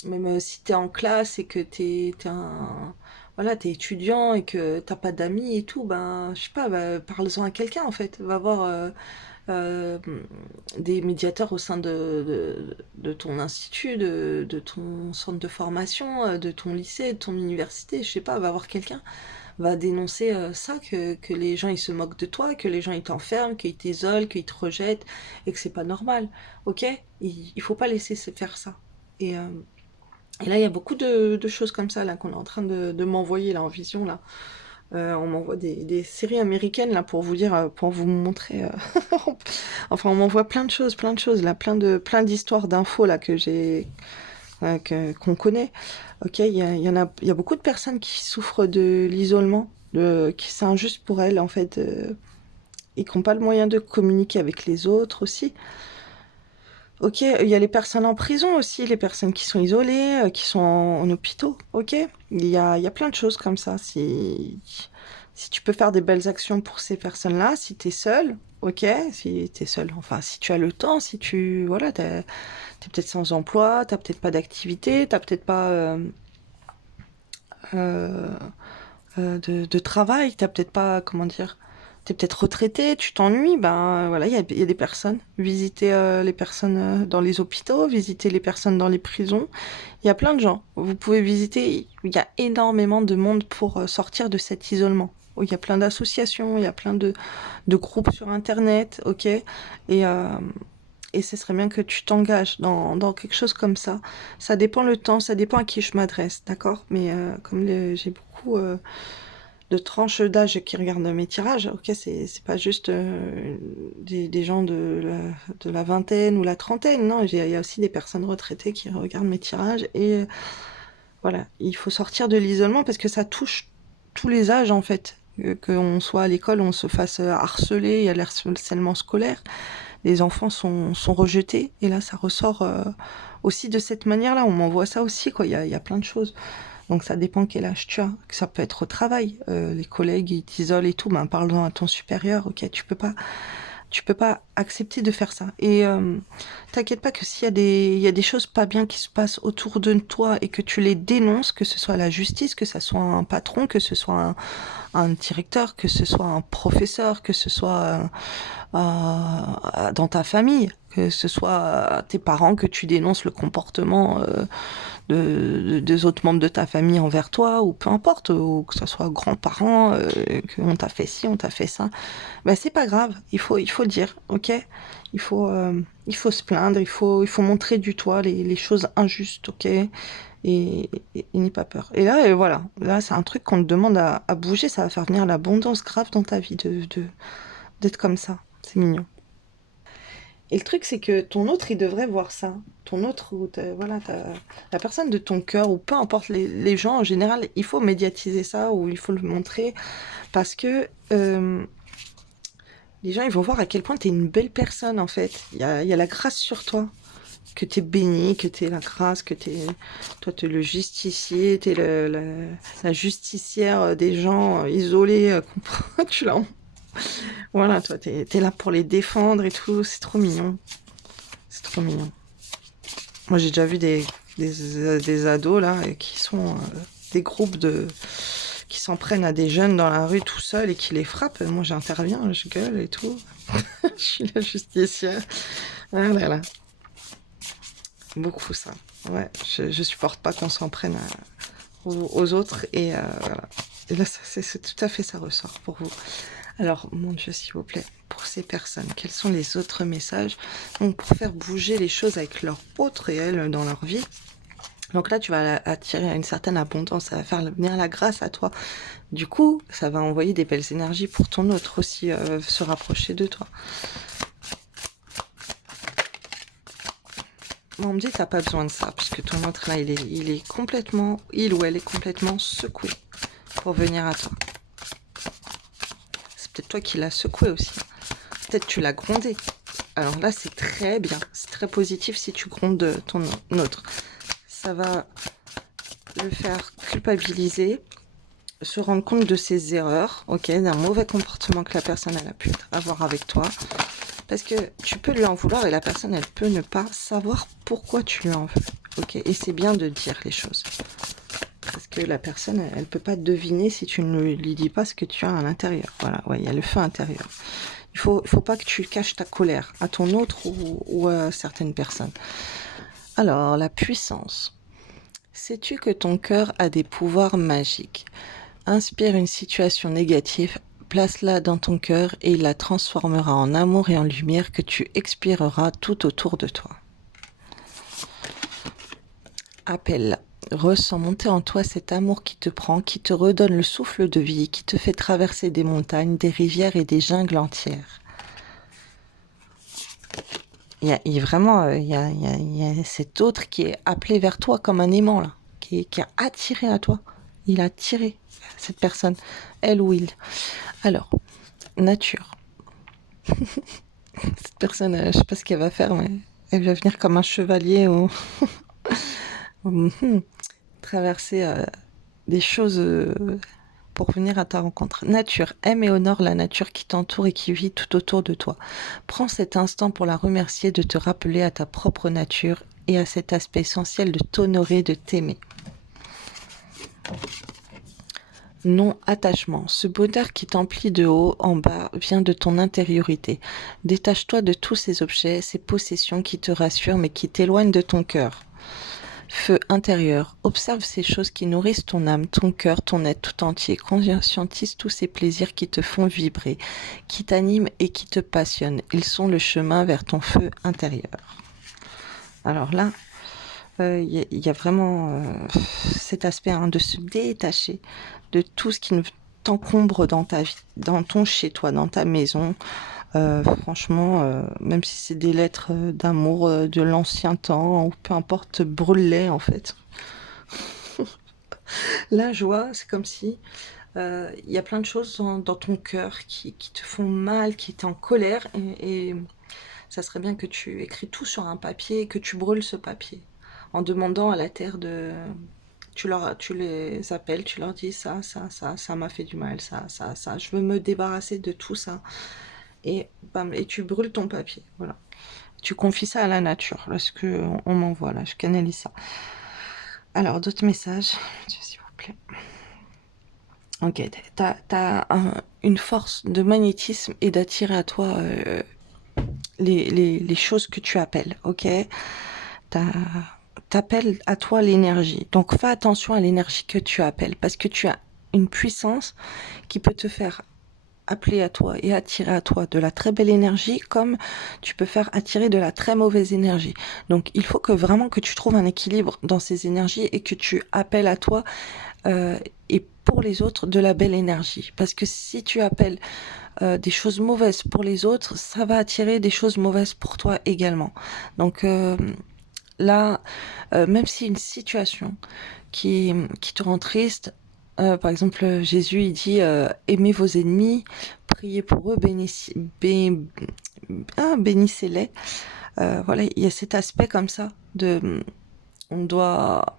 Même si t'es en classe et que voilà, t'es étudiant et que t'as pas d'amis et tout, ben, je sais pas, bah, parle-en à quelqu'un en fait. Va voir euh, des médiateurs au sein de ton institut, de ton centre de formation, de ton lycée, de ton université, je sais pas, va voir quelqu'un, va dénoncer ça, que les gens ils se moquent de toi, que les gens ils t'enferment, qu'ils t'isolent, qu'ils te rejettent et que c'est pas normal, ok? Il faut pas laisser se faire ça. Et, euh, et là, il y a beaucoup de choses comme ça là qu'on est en train de m'envoyer là en vision là. On m'envoie des séries américaines là pour vous dire, pour vous montrer. Enfin, on m'envoie plein de choses là, plein d'histoires d'infos là que j'ai, qu'on connaît. Ok, il y a beaucoup de personnes qui souffrent de l'isolement, qui c'est injuste pour elles en fait, et qui n'ont pas le moyen de communiquer avec les autres aussi. Ok, il y a les personnes en prison aussi, les personnes qui sont isolées, qui sont en hôpitaux. Ok, il y a plein de choses comme ça. Si tu peux faire des belles actions pour ces personnes-là, si tu es seul, ok, si tu es seul, enfin, si tu as le temps, si tu, voilà, t'es peut-être sans emploi, t'as peut-être pas d'activité, t'as peut-être pas euh, de travail, t'as peut-être pas, comment dire, t'es peut-être retraité, tu t'ennuies, ben voilà, il y a des personnes. Visiter les personnes dans les hôpitaux, visiter les personnes dans les prisons. Il y a plein de gens. Vous pouvez visiter, il y a énormément de monde pour sortir de cet isolement. Il y a plein d'associations, il y a plein de groupes sur Internet, ok? Et ce serait bien que tu t'engages dans quelque chose comme ça. Ça dépend le temps, ça dépend à qui je m'adresse, d'accord? Mais comme j'ai beaucoup de tranches d'âge qui regardent mes tirages, ok, c'est pas juste des gens de la vingtaine ou la trentaine, non, il y a aussi des personnes retraitées qui regardent mes tirages et voilà, il faut sortir de l'isolement parce que ça touche tous les âges en fait. Qu'on soit à l'école, on se fasse harceler, il y a l'harcèlement scolaire, les enfants sont rejetés et là ça ressort aussi de cette manière-là, on m'envoie ça aussi quoi, il y a plein de choses. Donc ça dépend quel âge tu as. Ça peut être au travail, les collègues ils t'isolent et tout, ben parle-en à ton supérieur, ok, tu peux pas accepter de faire ça. Et t'inquiète pas que s'il y a des choses pas bien qui se passent autour de toi et que tu les dénonces, que ce soit la justice, que ce soit un patron, que ce soit un directeur, que ce soit un professeur, que ce soit dans ta famille, que ce soit tes parents, que tu dénonces le comportement des autres membres de ta famille envers toi, ou peu importe, ou que ce soit grands-parents, qu'on t'a fait ci, on t'a fait ça, ben c'est pas grave, il faut dire, ok? Il faut, euh, il faut se plaindre, il faut montrer du doigt les choses injustes, ok? Et n'aie pas peur. Et là, voilà, là c'est un truc qu'on te demande à bouger, ça va faire venir l'abondance grave dans ta vie d'être comme ça. C'est mignon. Et le truc, c'est que ton autre, il devrait voir ça. Ton autre, ou voilà, la personne de ton cœur, ou peu importe les gens, en général, il faut médiatiser ça, ou il faut le montrer, parce que les gens, ils vont voir à quel point tu es une belle personne, en fait. Il y a la grâce sur toi, que tu es béni, que tu es la grâce, toi, tu es le justicier, tu es la justicière des gens isolés, tu l'as. Voilà, toi, t'es là pour les défendre et tout, c'est trop mignon. C'est trop mignon. Moi, j'ai déjà vu des ados, là, qui sont des groupes qui s'en prennent à des jeunes dans la rue tout seuls et qui les frappent. Moi, j'interviens, je gueule et tout. Je suis la justicière. Ah là là. Beaucoup, ça. Ouais, je supporte pas qu'on s'en prenne aux autres. Et voilà. Et là, c'est tout à fait ça ressort pour vous. Alors, mon Dieu, s'il vous plaît, pour ces personnes, quels sont les autres messages donc, pour faire bouger les choses avec leur autre réel dans leur vie? Donc là, tu vas attirer une certaine abondance, ça va faire venir la grâce à toi. Du coup, ça va envoyer des belles énergies pour ton autre aussi, se rapprocher de toi. On me dit t'as pas besoin de ça, parce que ton autre là, il ou elle est complètement secoué pour venir à toi. C'est peut-être toi qui l'as secoué aussi. Peut-être tu l'as grondé. Alors là, c'est très bien, c'est très positif si tu grondes ton autre. Ça va le faire culpabiliser, se rendre compte de ses erreurs, ok, d'un mauvais comportement que la personne elle a pu avoir avec toi. Parce que tu peux lui en vouloir et la personne elle peut ne pas savoir pourquoi tu lui en veux. ok? Et c'est bien de dire les choses. Parce que la personne, elle peut pas deviner si tu ne lui dis pas ce que tu as à l'intérieur. Voilà, ouais, il y a le feu intérieur. Il faut pas que tu caches ta colère à ton autre ou à certaines personnes. Alors, la puissance. Sais-tu que ton cœur a des pouvoirs magiques? Inspire une situation négative, place-la dans ton cœur et il la transformera en amour et en lumière que tu expireras tout autour de toi. Appelle. Ressens monter en toi cet amour qui te prend, qui te redonne le souffle de vie, qui te fait traverser des montagnes, des rivières et des jungles entières. Il y a vraiment il y a cet autre qui est appelé vers toi comme un aimant, là, qui a attiré à toi. Il a attiré cette personne, elle ou il. Alors, nature. Cette personne, je sais pas ce qu'elle va faire, mais elle va venir comme un chevalier ou traverser des choses pour venir à ta rencontre. Nature, aime et honore la nature qui t'entoure et qui vit tout autour de toi. Prends cet instant pour la remercier, de te rappeler à ta propre nature et à cet aspect essentiel de t'honorer, de t'aimer. Non-attachement. Ce bonheur qui t'emplit de haut en bas vient de ton intériorité. Détache-toi de tous ces objets, ces possessions qui te rassurent mais qui t'éloignent de ton cœur. Feu intérieur. Observe ces choses qui nourrissent ton âme, ton cœur, ton être tout entier. Conscientise tous ces plaisirs qui te font vibrer, qui t'animent et qui te passionnent. Ils sont le chemin vers ton feu intérieur. Alors là, y a vraiment cet aspect de se détacher de tout ce qui t'encombre dans ta vie, dans ton chez-toi, dans ta maison. Franchement, même si c'est des lettres d'amour de l'ancien temps, ou peu importe, brûle-les en fait. La joie, c'est comme si il y a plein de choses dans ton cœur qui te font mal, qui t'es en colère, et ça serait bien que tu écris tout sur un papier et que tu brûles ce papier en demandant à la terre de... Tu les appelles, tu leur dis ça m'a fait du mal, ça, je veux me débarrasser de tout ça. Et, bam, et tu brûles ton papier, voilà. Tu confies ça à la nature, là, ce qu'on m'envoie, là, je canalise ça. Alors, d'autres messages, s'il vous plaît. Ok, t'as une force de magnétisme et d'attirer à toi les choses que tu appelles, ok? T'appelles à toi l'énergie. Donc fais attention à l'énergie que tu appelles, parce que tu as une puissance qui peut te faire appeler à toi et attirer à toi de la très belle énergie, comme tu peux faire attirer de la très mauvaise énergie. Donc il faut que vraiment que tu trouves un équilibre dans ces énergies et que tu appelles à toi et pour les autres de la belle énergie. Parce que si tu appelles des choses mauvaises pour les autres, ça va attirer des choses mauvaises pour toi également. Donc là, même si une situation qui te rend triste, par exemple, Jésus, il dit aimez vos ennemis, priez pour eux, bénissez-les. Voilà, il y a cet aspect comme ça de on doit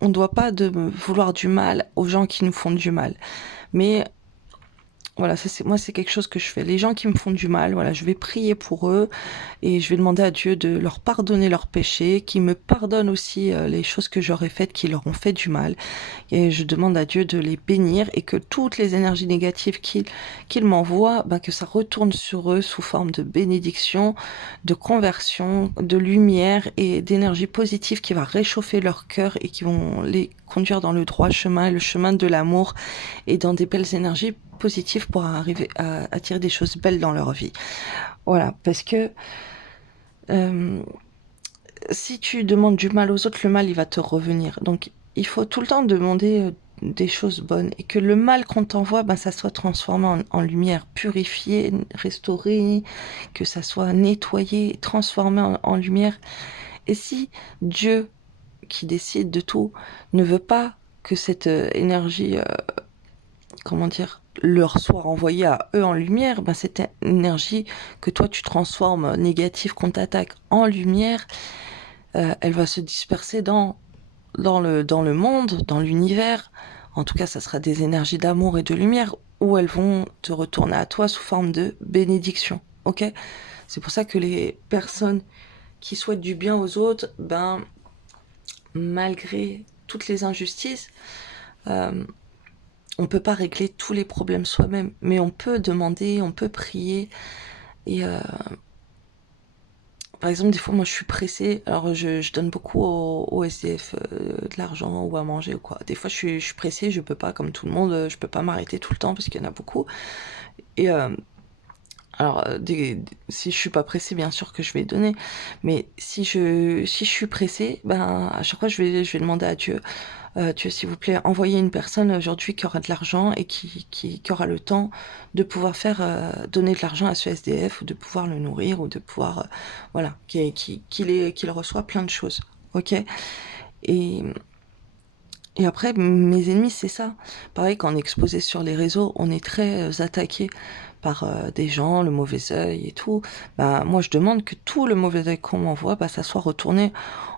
pas vouloir du mal aux gens qui nous font du mal. Mais voilà, moi, c'est quelque chose que je fais. Les gens qui me font du mal, voilà, je vais prier pour eux et je vais demander à Dieu de leur pardonner leurs péchés, qu'il me pardonne aussi les choses que j'aurais faites qui leur ont fait du mal. Et je demande à Dieu de les bénir et que toutes les énergies négatives qu'il m'envoie, que ça retourne sur eux sous forme de bénédiction, de conversion, de lumière et d'énergie positive qui va réchauffer leur cœur et qui vont les conduire dans le droit chemin, le chemin de l'amour et dans des belles énergies positives pour arriver à attirer des choses belles dans leur vie. Voilà, parce que si tu demandes du mal aux autres, le mal, il va te revenir. Donc, il faut tout le temps demander des choses bonnes et que le mal qu'on t'envoie, ça soit transformé en lumière, purifié, restauré, que ça soit nettoyé, transformé en lumière. Et si Dieu, qui décide de tout, ne veut pas que cette énergie, leur soit renvoyée à eux en lumière, cette énergie que toi tu transformes négative, qu'on t'attaque en lumière, elle va se disperser dans le monde, dans l'univers. En tout cas, ça sera des énergies d'amour et de lumière où elles vont te retourner à toi sous forme de bénédiction. Ok ? C'est pour ça que les personnes qui souhaitent du bien aux autres, malgré toutes les injustices, euh, on peut pas régler tous les problèmes soi-même, mais on peut demander, on peut prier. Et par exemple, des fois, moi, je suis pressée. Alors, je donne beaucoup aux SDF de l'argent ou à manger ou quoi. Des fois, je suis pressée, je peux pas, comme tout le monde, je peux pas m'arrêter tout le temps parce qu'il y en a beaucoup. Et alors, si je suis pas pressée, bien sûr que je vais donner. Mais si je suis pressée, ben, à chaque fois, je vais demander à Dieu, Dieu, s'il vous plaît, envoyez une personne aujourd'hui qui aura de l'argent et qui aura le temps de pouvoir donner de l'argent à ce SDF ou de pouvoir le nourrir ou de pouvoir, voilà, qu'il reçoit plein de choses. Ok? Et, et après, mes ennemis, c'est ça. Pareil, quand on est exposé sur les réseaux, on est très attaqué par des gens, le mauvais œil et tout. Bah, moi, je demande que tout le mauvais œil qu'on m'envoie, bah, ça soit retourné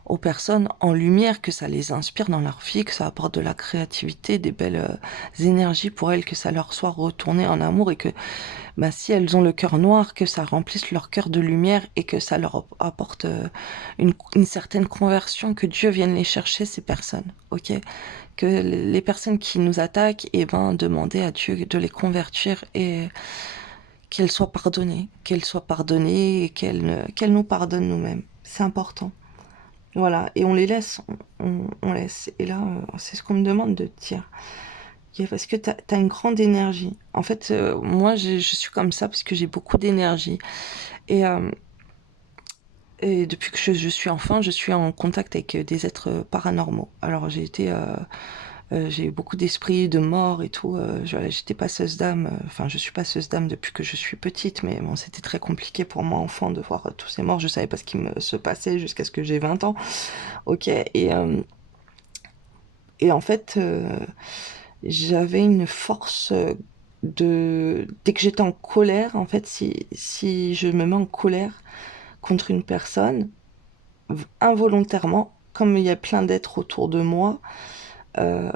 aux personnes en lumière, que ça les inspire dans leur vie, que ça apporte de la créativité, des belles énergies pour elles, que ça leur soit retourné en amour et que bah, si elles ont le cœur noir, que ça remplisse leur cœur de lumière et que ça leur apporte une certaine conversion, que Dieu vienne les chercher, ces personnes, ok? Que les personnes qui nous attaquent, eh ben, demander à Dieu de les convertir et qu'elles soient pardonnées et qu'elles nous pardonnent nous-mêmes. C'est important. Voilà, et on les laisse, on laisse. Et là, c'est ce qu'on me demande de te dire. Parce que t'as une grande énergie. En fait, moi, je suis comme ça parce que j'ai beaucoup d'énergie. Et, euh, et depuis que je suis enfant, je suis en contact avec des êtres paranormaux. Alors, j'ai eu beaucoup d'esprits, de morts et tout. J'étais passeuse d'âme. Enfin, je suis passeuse d'âme depuis que je suis petite, mais bon, c'était très compliqué pour moi, enfant, de voir tous ces morts. Je savais pas ce qui me se passait jusqu'à ce que j'ai 20 ans. Ok, et en fait, j'avais une force dès que j'étais en colère, en fait, si je me mets en colère contre une personne, involontairement, comme il y a plein d'êtres autour de moi, euh,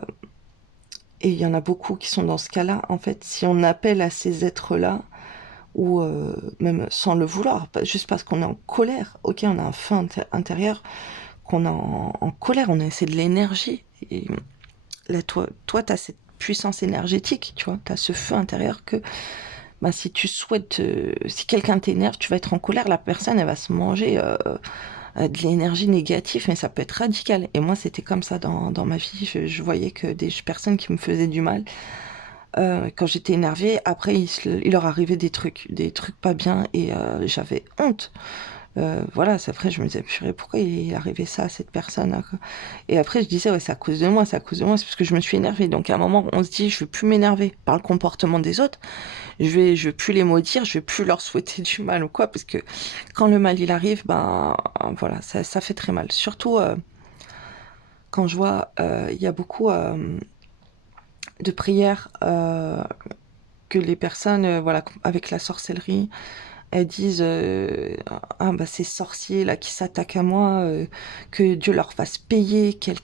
et il y en a beaucoup qui sont dans ce cas-là, en fait, si on appelle à ces êtres-là, ou même sans le vouloir, juste parce qu'on est en colère, ok, on a un feu intérieur, qu'on est en colère, c'est de l'énergie. Et là, toi, tu as cette puissance énergétique, tu vois, tu as ce feu intérieur que bah, si tu souhaites, si quelqu'un t'énerve, tu vas être en colère, la personne, elle va se manger de l'énergie négative, mais ça peut être radical. Et moi, c'était comme ça dans ma vie. Je voyais que des personnes qui me faisaient du mal, quand j'étais énervée, après, il leur arrivait des trucs pas bien, et j'avais honte. Voilà, c'est après je me disais, purée, pourquoi il est arrivé ça à cette personne là, quoi. Et après je disais, ouais, c'est à cause de moi, c'est à cause de moi, c'est parce que je me suis énervée. Donc à un moment, on se dit, je vais plus m'énerver par le comportement des autres, je vais plus les maudire, je vais plus leur souhaiter du mal ou quoi, parce que quand le mal il arrive, ben voilà, ça fait très mal. Surtout quand je vois, il y a beaucoup de prières que les personnes, voilà, avec la sorcellerie, elles disent ah bah ces sorciers là qui s'attaquent à moi, que Dieu leur fasse payer, qu'il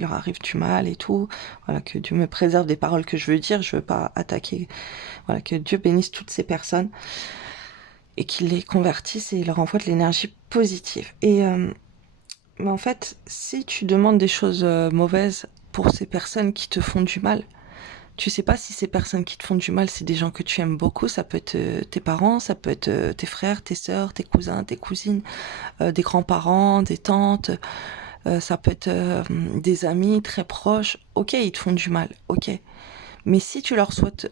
leur arrive du mal et tout. Voilà, que Dieu me préserve des paroles que je veux dire. Je veux pas attaquer. Voilà, que Dieu bénisse toutes ces personnes et qu'il les convertisse et leur envoie de l'énergie positive. Et mais en fait, si tu demandes des choses mauvaises pour ces personnes qui te font du mal, tu sais pas si ces personnes qui te font du mal, c'est des gens que tu aimes beaucoup. Ça peut être tes parents, ça peut être tes frères, tes sœurs, tes cousins, tes cousines, des grands-parents, des tantes. Ça peut être des amis très proches. Ok, ils te font du mal. Ok. Mais si tu leur souhaites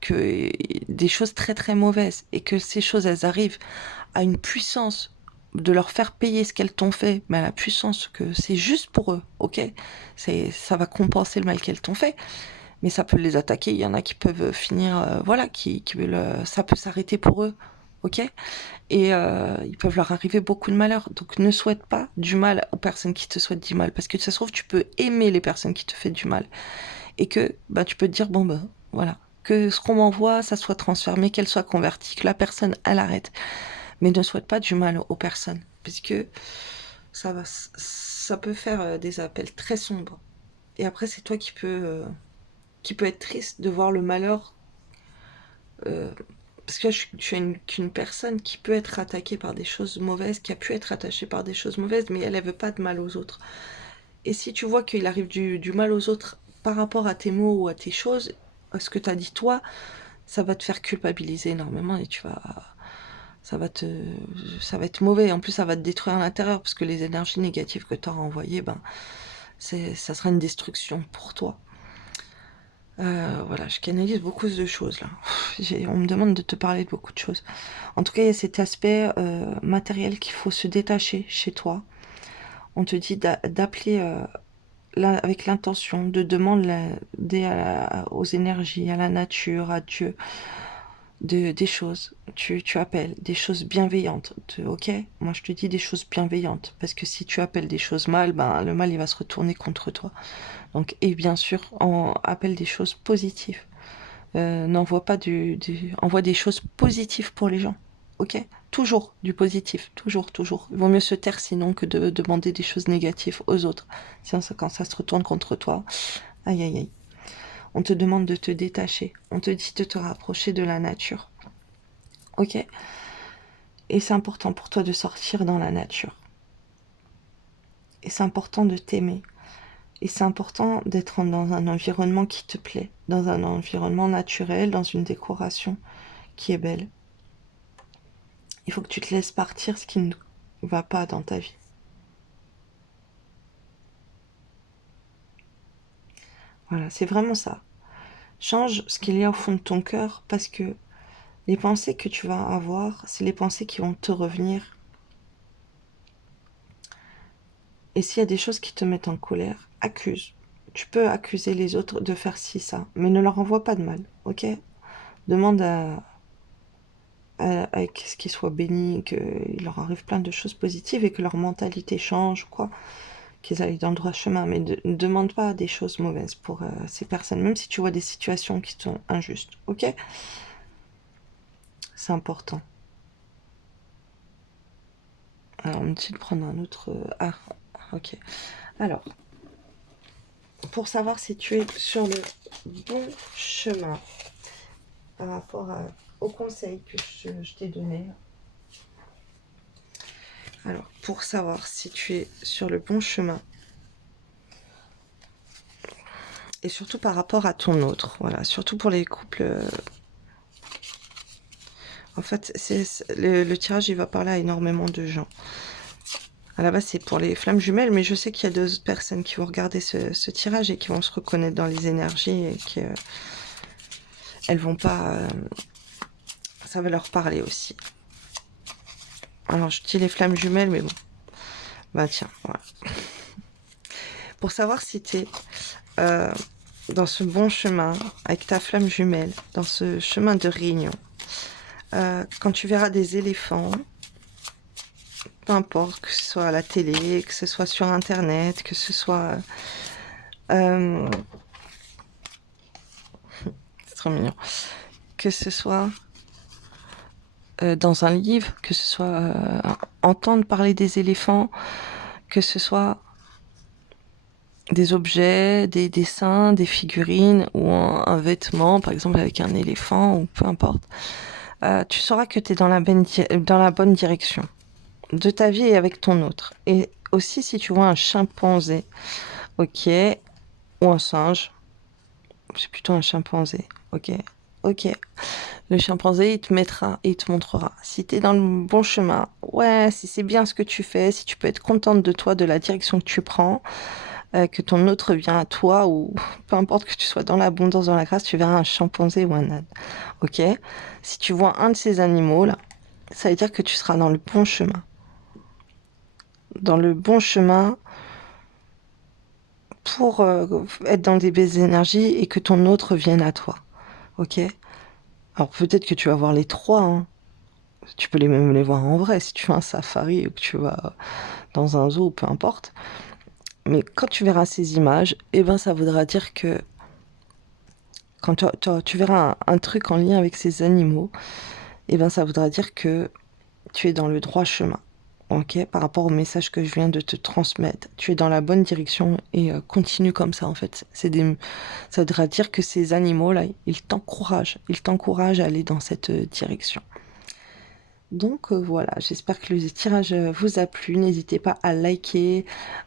que des choses très très mauvaises et que ces choses elles arrivent à une puissance de leur faire payer ce qu'elles t'ont fait, mais à la puissance que c'est juste pour eux, ok, ça va compenser le mal qu'elles t'ont fait, mais ça peut les attaquer. Il y en a qui peuvent finir, voilà, qui veulent, ça peut s'arrêter pour eux, ok. Et ils peuvent leur arriver beaucoup de malheur. Donc ne souhaite pas du mal aux personnes qui te souhaitent du mal, parce que ça se trouve tu peux aimer les personnes qui te font du mal, et que bah tu peux te dire bon bah voilà, que ce qu'on m'envoie ça soit transformé, qu'elle soit convertie, que la personne elle arrête, mais ne souhaite pas du mal aux personnes, puisque ça peut faire des appels très sombres. Et après c'est toi qui peut être triste de voir le malheur Parce que je suis qu'une personne qui peut être attaquée par des choses mauvaises, qui a pu être attachée par des choses mauvaises, mais elle ne veut pas de mal aux autres. Et si tu vois qu'il arrive du mal aux autres par rapport à tes mots ou à tes choses, à ce que tu as dit toi, ça va te faire culpabiliser énormément et ça va te, ça va être mauvais. En plus, ça va te détruire à l'intérieur parce que les énergies négatives que tu as renvoyées, ben, ça sera une destruction pour toi. Voilà, je canalise beaucoup de choses là. On me demande de te parler de beaucoup de choses. En tout cas, il y a cet aspect matériel qu'il faut se détacher chez toi. On te dit d'appeler avec l'intention, de demander aux énergies, à la nature, à Dieu, des choses. Tu appelles des choses bienveillantes. Ok, moi je te dis des choses bienveillantes. Parce que si tu appelles des choses mal, ben, le mal il va se retourner contre toi. Donc, et bien sûr, on appelle des choses positives. N'envoie pas envoie des choses positives pour les gens. Ok, toujours du positif, toujours, toujours. Il vaut mieux se taire sinon que de demander des choses négatives aux autres. Sinon, quand ça se retourne contre toi, aïe aïe aïe. On te demande de te détacher. On te dit de te rapprocher de la nature. Ok. Et c'est important pour toi de sortir dans la nature. Et c'est important de t'aimer. Et c'est important d'être dans un environnement qui te plaît, dans un environnement naturel, dans une décoration qui est belle. Il faut que tu te laisses partir ce qui ne va pas dans ta vie. Voilà, c'est vraiment ça. Change ce qu'il y a au fond de ton cœur parce que les pensées que tu vas avoir, c'est les pensées qui vont te revenir. Et s'il y a des choses qui te mettent en colère, accuse. Tu peux accuser les autres de faire ci, ça, mais ne leur envoie pas de mal, ok? Demande à ce qu'ils soient bénis, qu'il leur arrive plein de choses positives et que leur mentalité change, quoi. Qu'ils aillent dans le droit chemin, mais ne demande pas des choses mauvaises pour ces personnes, même si tu vois des situations qui sont injustes, ok? C'est important. Alors, on me dit de prendre un autre... Ah, ok. Alors, pour savoir si tu es sur le bon chemin par rapport au conseil que je t'ai donné. Alors, pour savoir si tu es sur le bon chemin, et surtout par rapport à ton autre, voilà, surtout pour les couples. En fait, le tirage, il va parler à énormément de gens. À la base, c'est pour les flammes jumelles, mais je sais qu'il y a d'autres personnes qui vont regarder ce tirage et qui vont se reconnaître dans les énergies et qui elles vont pas... ça va leur parler aussi. Alors, je dis les flammes jumelles, mais bon. Bah tiens, voilà. Pour savoir si t'es dans ce bon chemin, avec ta flamme jumelle, dans ce chemin de réunion, quand tu verras des éléphants, peu importe, que ce soit à la télé, que ce soit sur Internet, que ce soit... c'est trop mignon. Que ce soit dans un livre, que ce soit entendre parler des éléphants, que ce soit des objets, des dessins, des figurines ou un vêtement, par exemple avec un éléphant ou peu importe, tu sauras que tu es dans la bonne direction de ta vie et avec ton autre. Et aussi si tu vois un chimpanzé, ok, ou un singe, c'est plutôt un chimpanzé, ok, ok. Le chimpanzé, il te mettra et il te montrera si tu es dans le bon chemin. Ouais, si c'est bien ce que tu fais, si tu peux être contente de toi, de la direction que tu prends, que ton autre vient à toi, ou peu importe que tu sois dans l'abondance, dans la grâce, tu verras un chimpanzé ou un âne. Ok? Si tu vois un de ces animaux-là, ça veut dire que tu seras dans le bon chemin. Dans le bon chemin pour être dans des belles énergies et que ton autre vienne à toi. Ok? Alors peut-être que tu vas voir les trois, hein. Tu peux même les voir en vrai si tu fais un safari ou que tu vas dans un zoo, peu importe. Mais quand tu verras ces images, eh ben ça voudra dire que quand tu verras un truc en lien avec ces animaux, eh ben ça voudra dire que tu es dans le droit chemin. ok, par rapport au message que je viens de te transmettre. Tu es dans la bonne direction et continue comme ça en fait. Ça voudra dire que ces animaux-là, ils t'encouragent à aller dans cette direction. Donc voilà, j'espère que le tirage vous a plu. N'hésitez pas à liker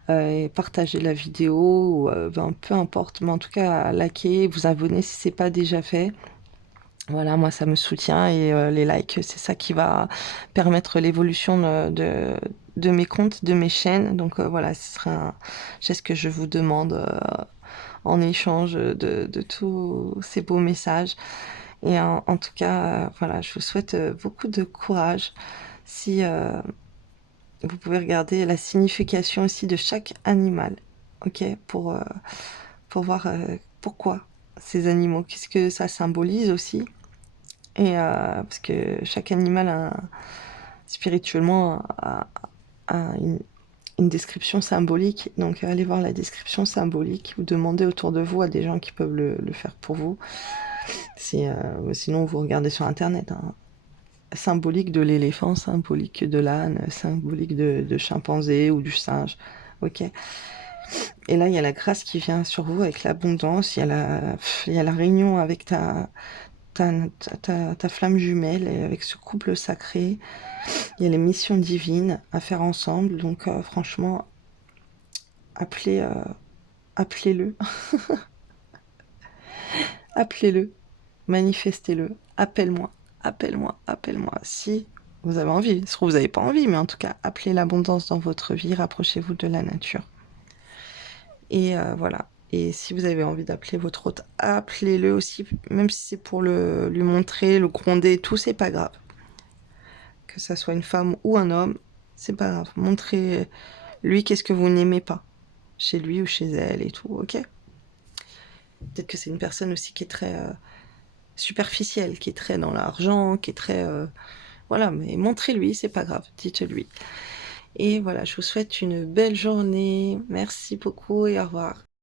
et partager la vidéo, ou, peu importe, mais en tout cas à liker, vous abonner si c'est pas déjà fait. Voilà, moi ça me soutient et les likes, c'est ça qui va permettre l'évolution de mes comptes, de mes chaînes. Donc voilà, ce sera un geste que je vous demande en échange de tous ces beaux messages. Et en tout cas, voilà, je vous souhaite beaucoup de courage. Si vous pouvez regarder la signification aussi de chaque animal, ok, pour voir pourquoi ces animaux, qu'est-ce que ça symbolise aussi. Et parce que chaque animal spirituellement a une description symbolique. Donc allez voir la description symbolique ou demandez autour de vous à des gens qui peuvent le faire pour vous. Sinon vous regardez sur internet. Hein. Symbolique de l'éléphant, symbolique de l'âne, symbolique de chimpanzé ou du singe. Ok. Et là il y a la grâce qui vient sur vous avec l'abondance. Il y a la réunion avec ta flamme jumelle et avec ce couple sacré. Il y a les missions divines à faire ensemble. Donc franchement, appelez-le. Appelez-le. Manifestez-le. Appelle-moi. Appelle-moi. Appelle-moi. Si vous avez envie. Je trouve que vous n'avez pas envie, mais en tout cas, appelez l'abondance dans votre vie. Rapprochez-vous de la nature. Et voilà. Et si vous avez envie d'appeler votre hôte, appelez-le aussi, même si c'est pour lui montrer, le gronder, tout, c'est pas grave. Que ça soit une femme ou un homme, c'est pas grave. Montrez-lui qu'est-ce que vous n'aimez pas, chez lui ou chez elle et tout, ok? Peut-être que c'est une personne aussi qui est très superficielle, qui est très dans l'argent, qui est très... voilà, mais montrez-lui, c'est pas grave, dites-lui. Et voilà, je vous souhaite une belle journée. Merci beaucoup et au revoir.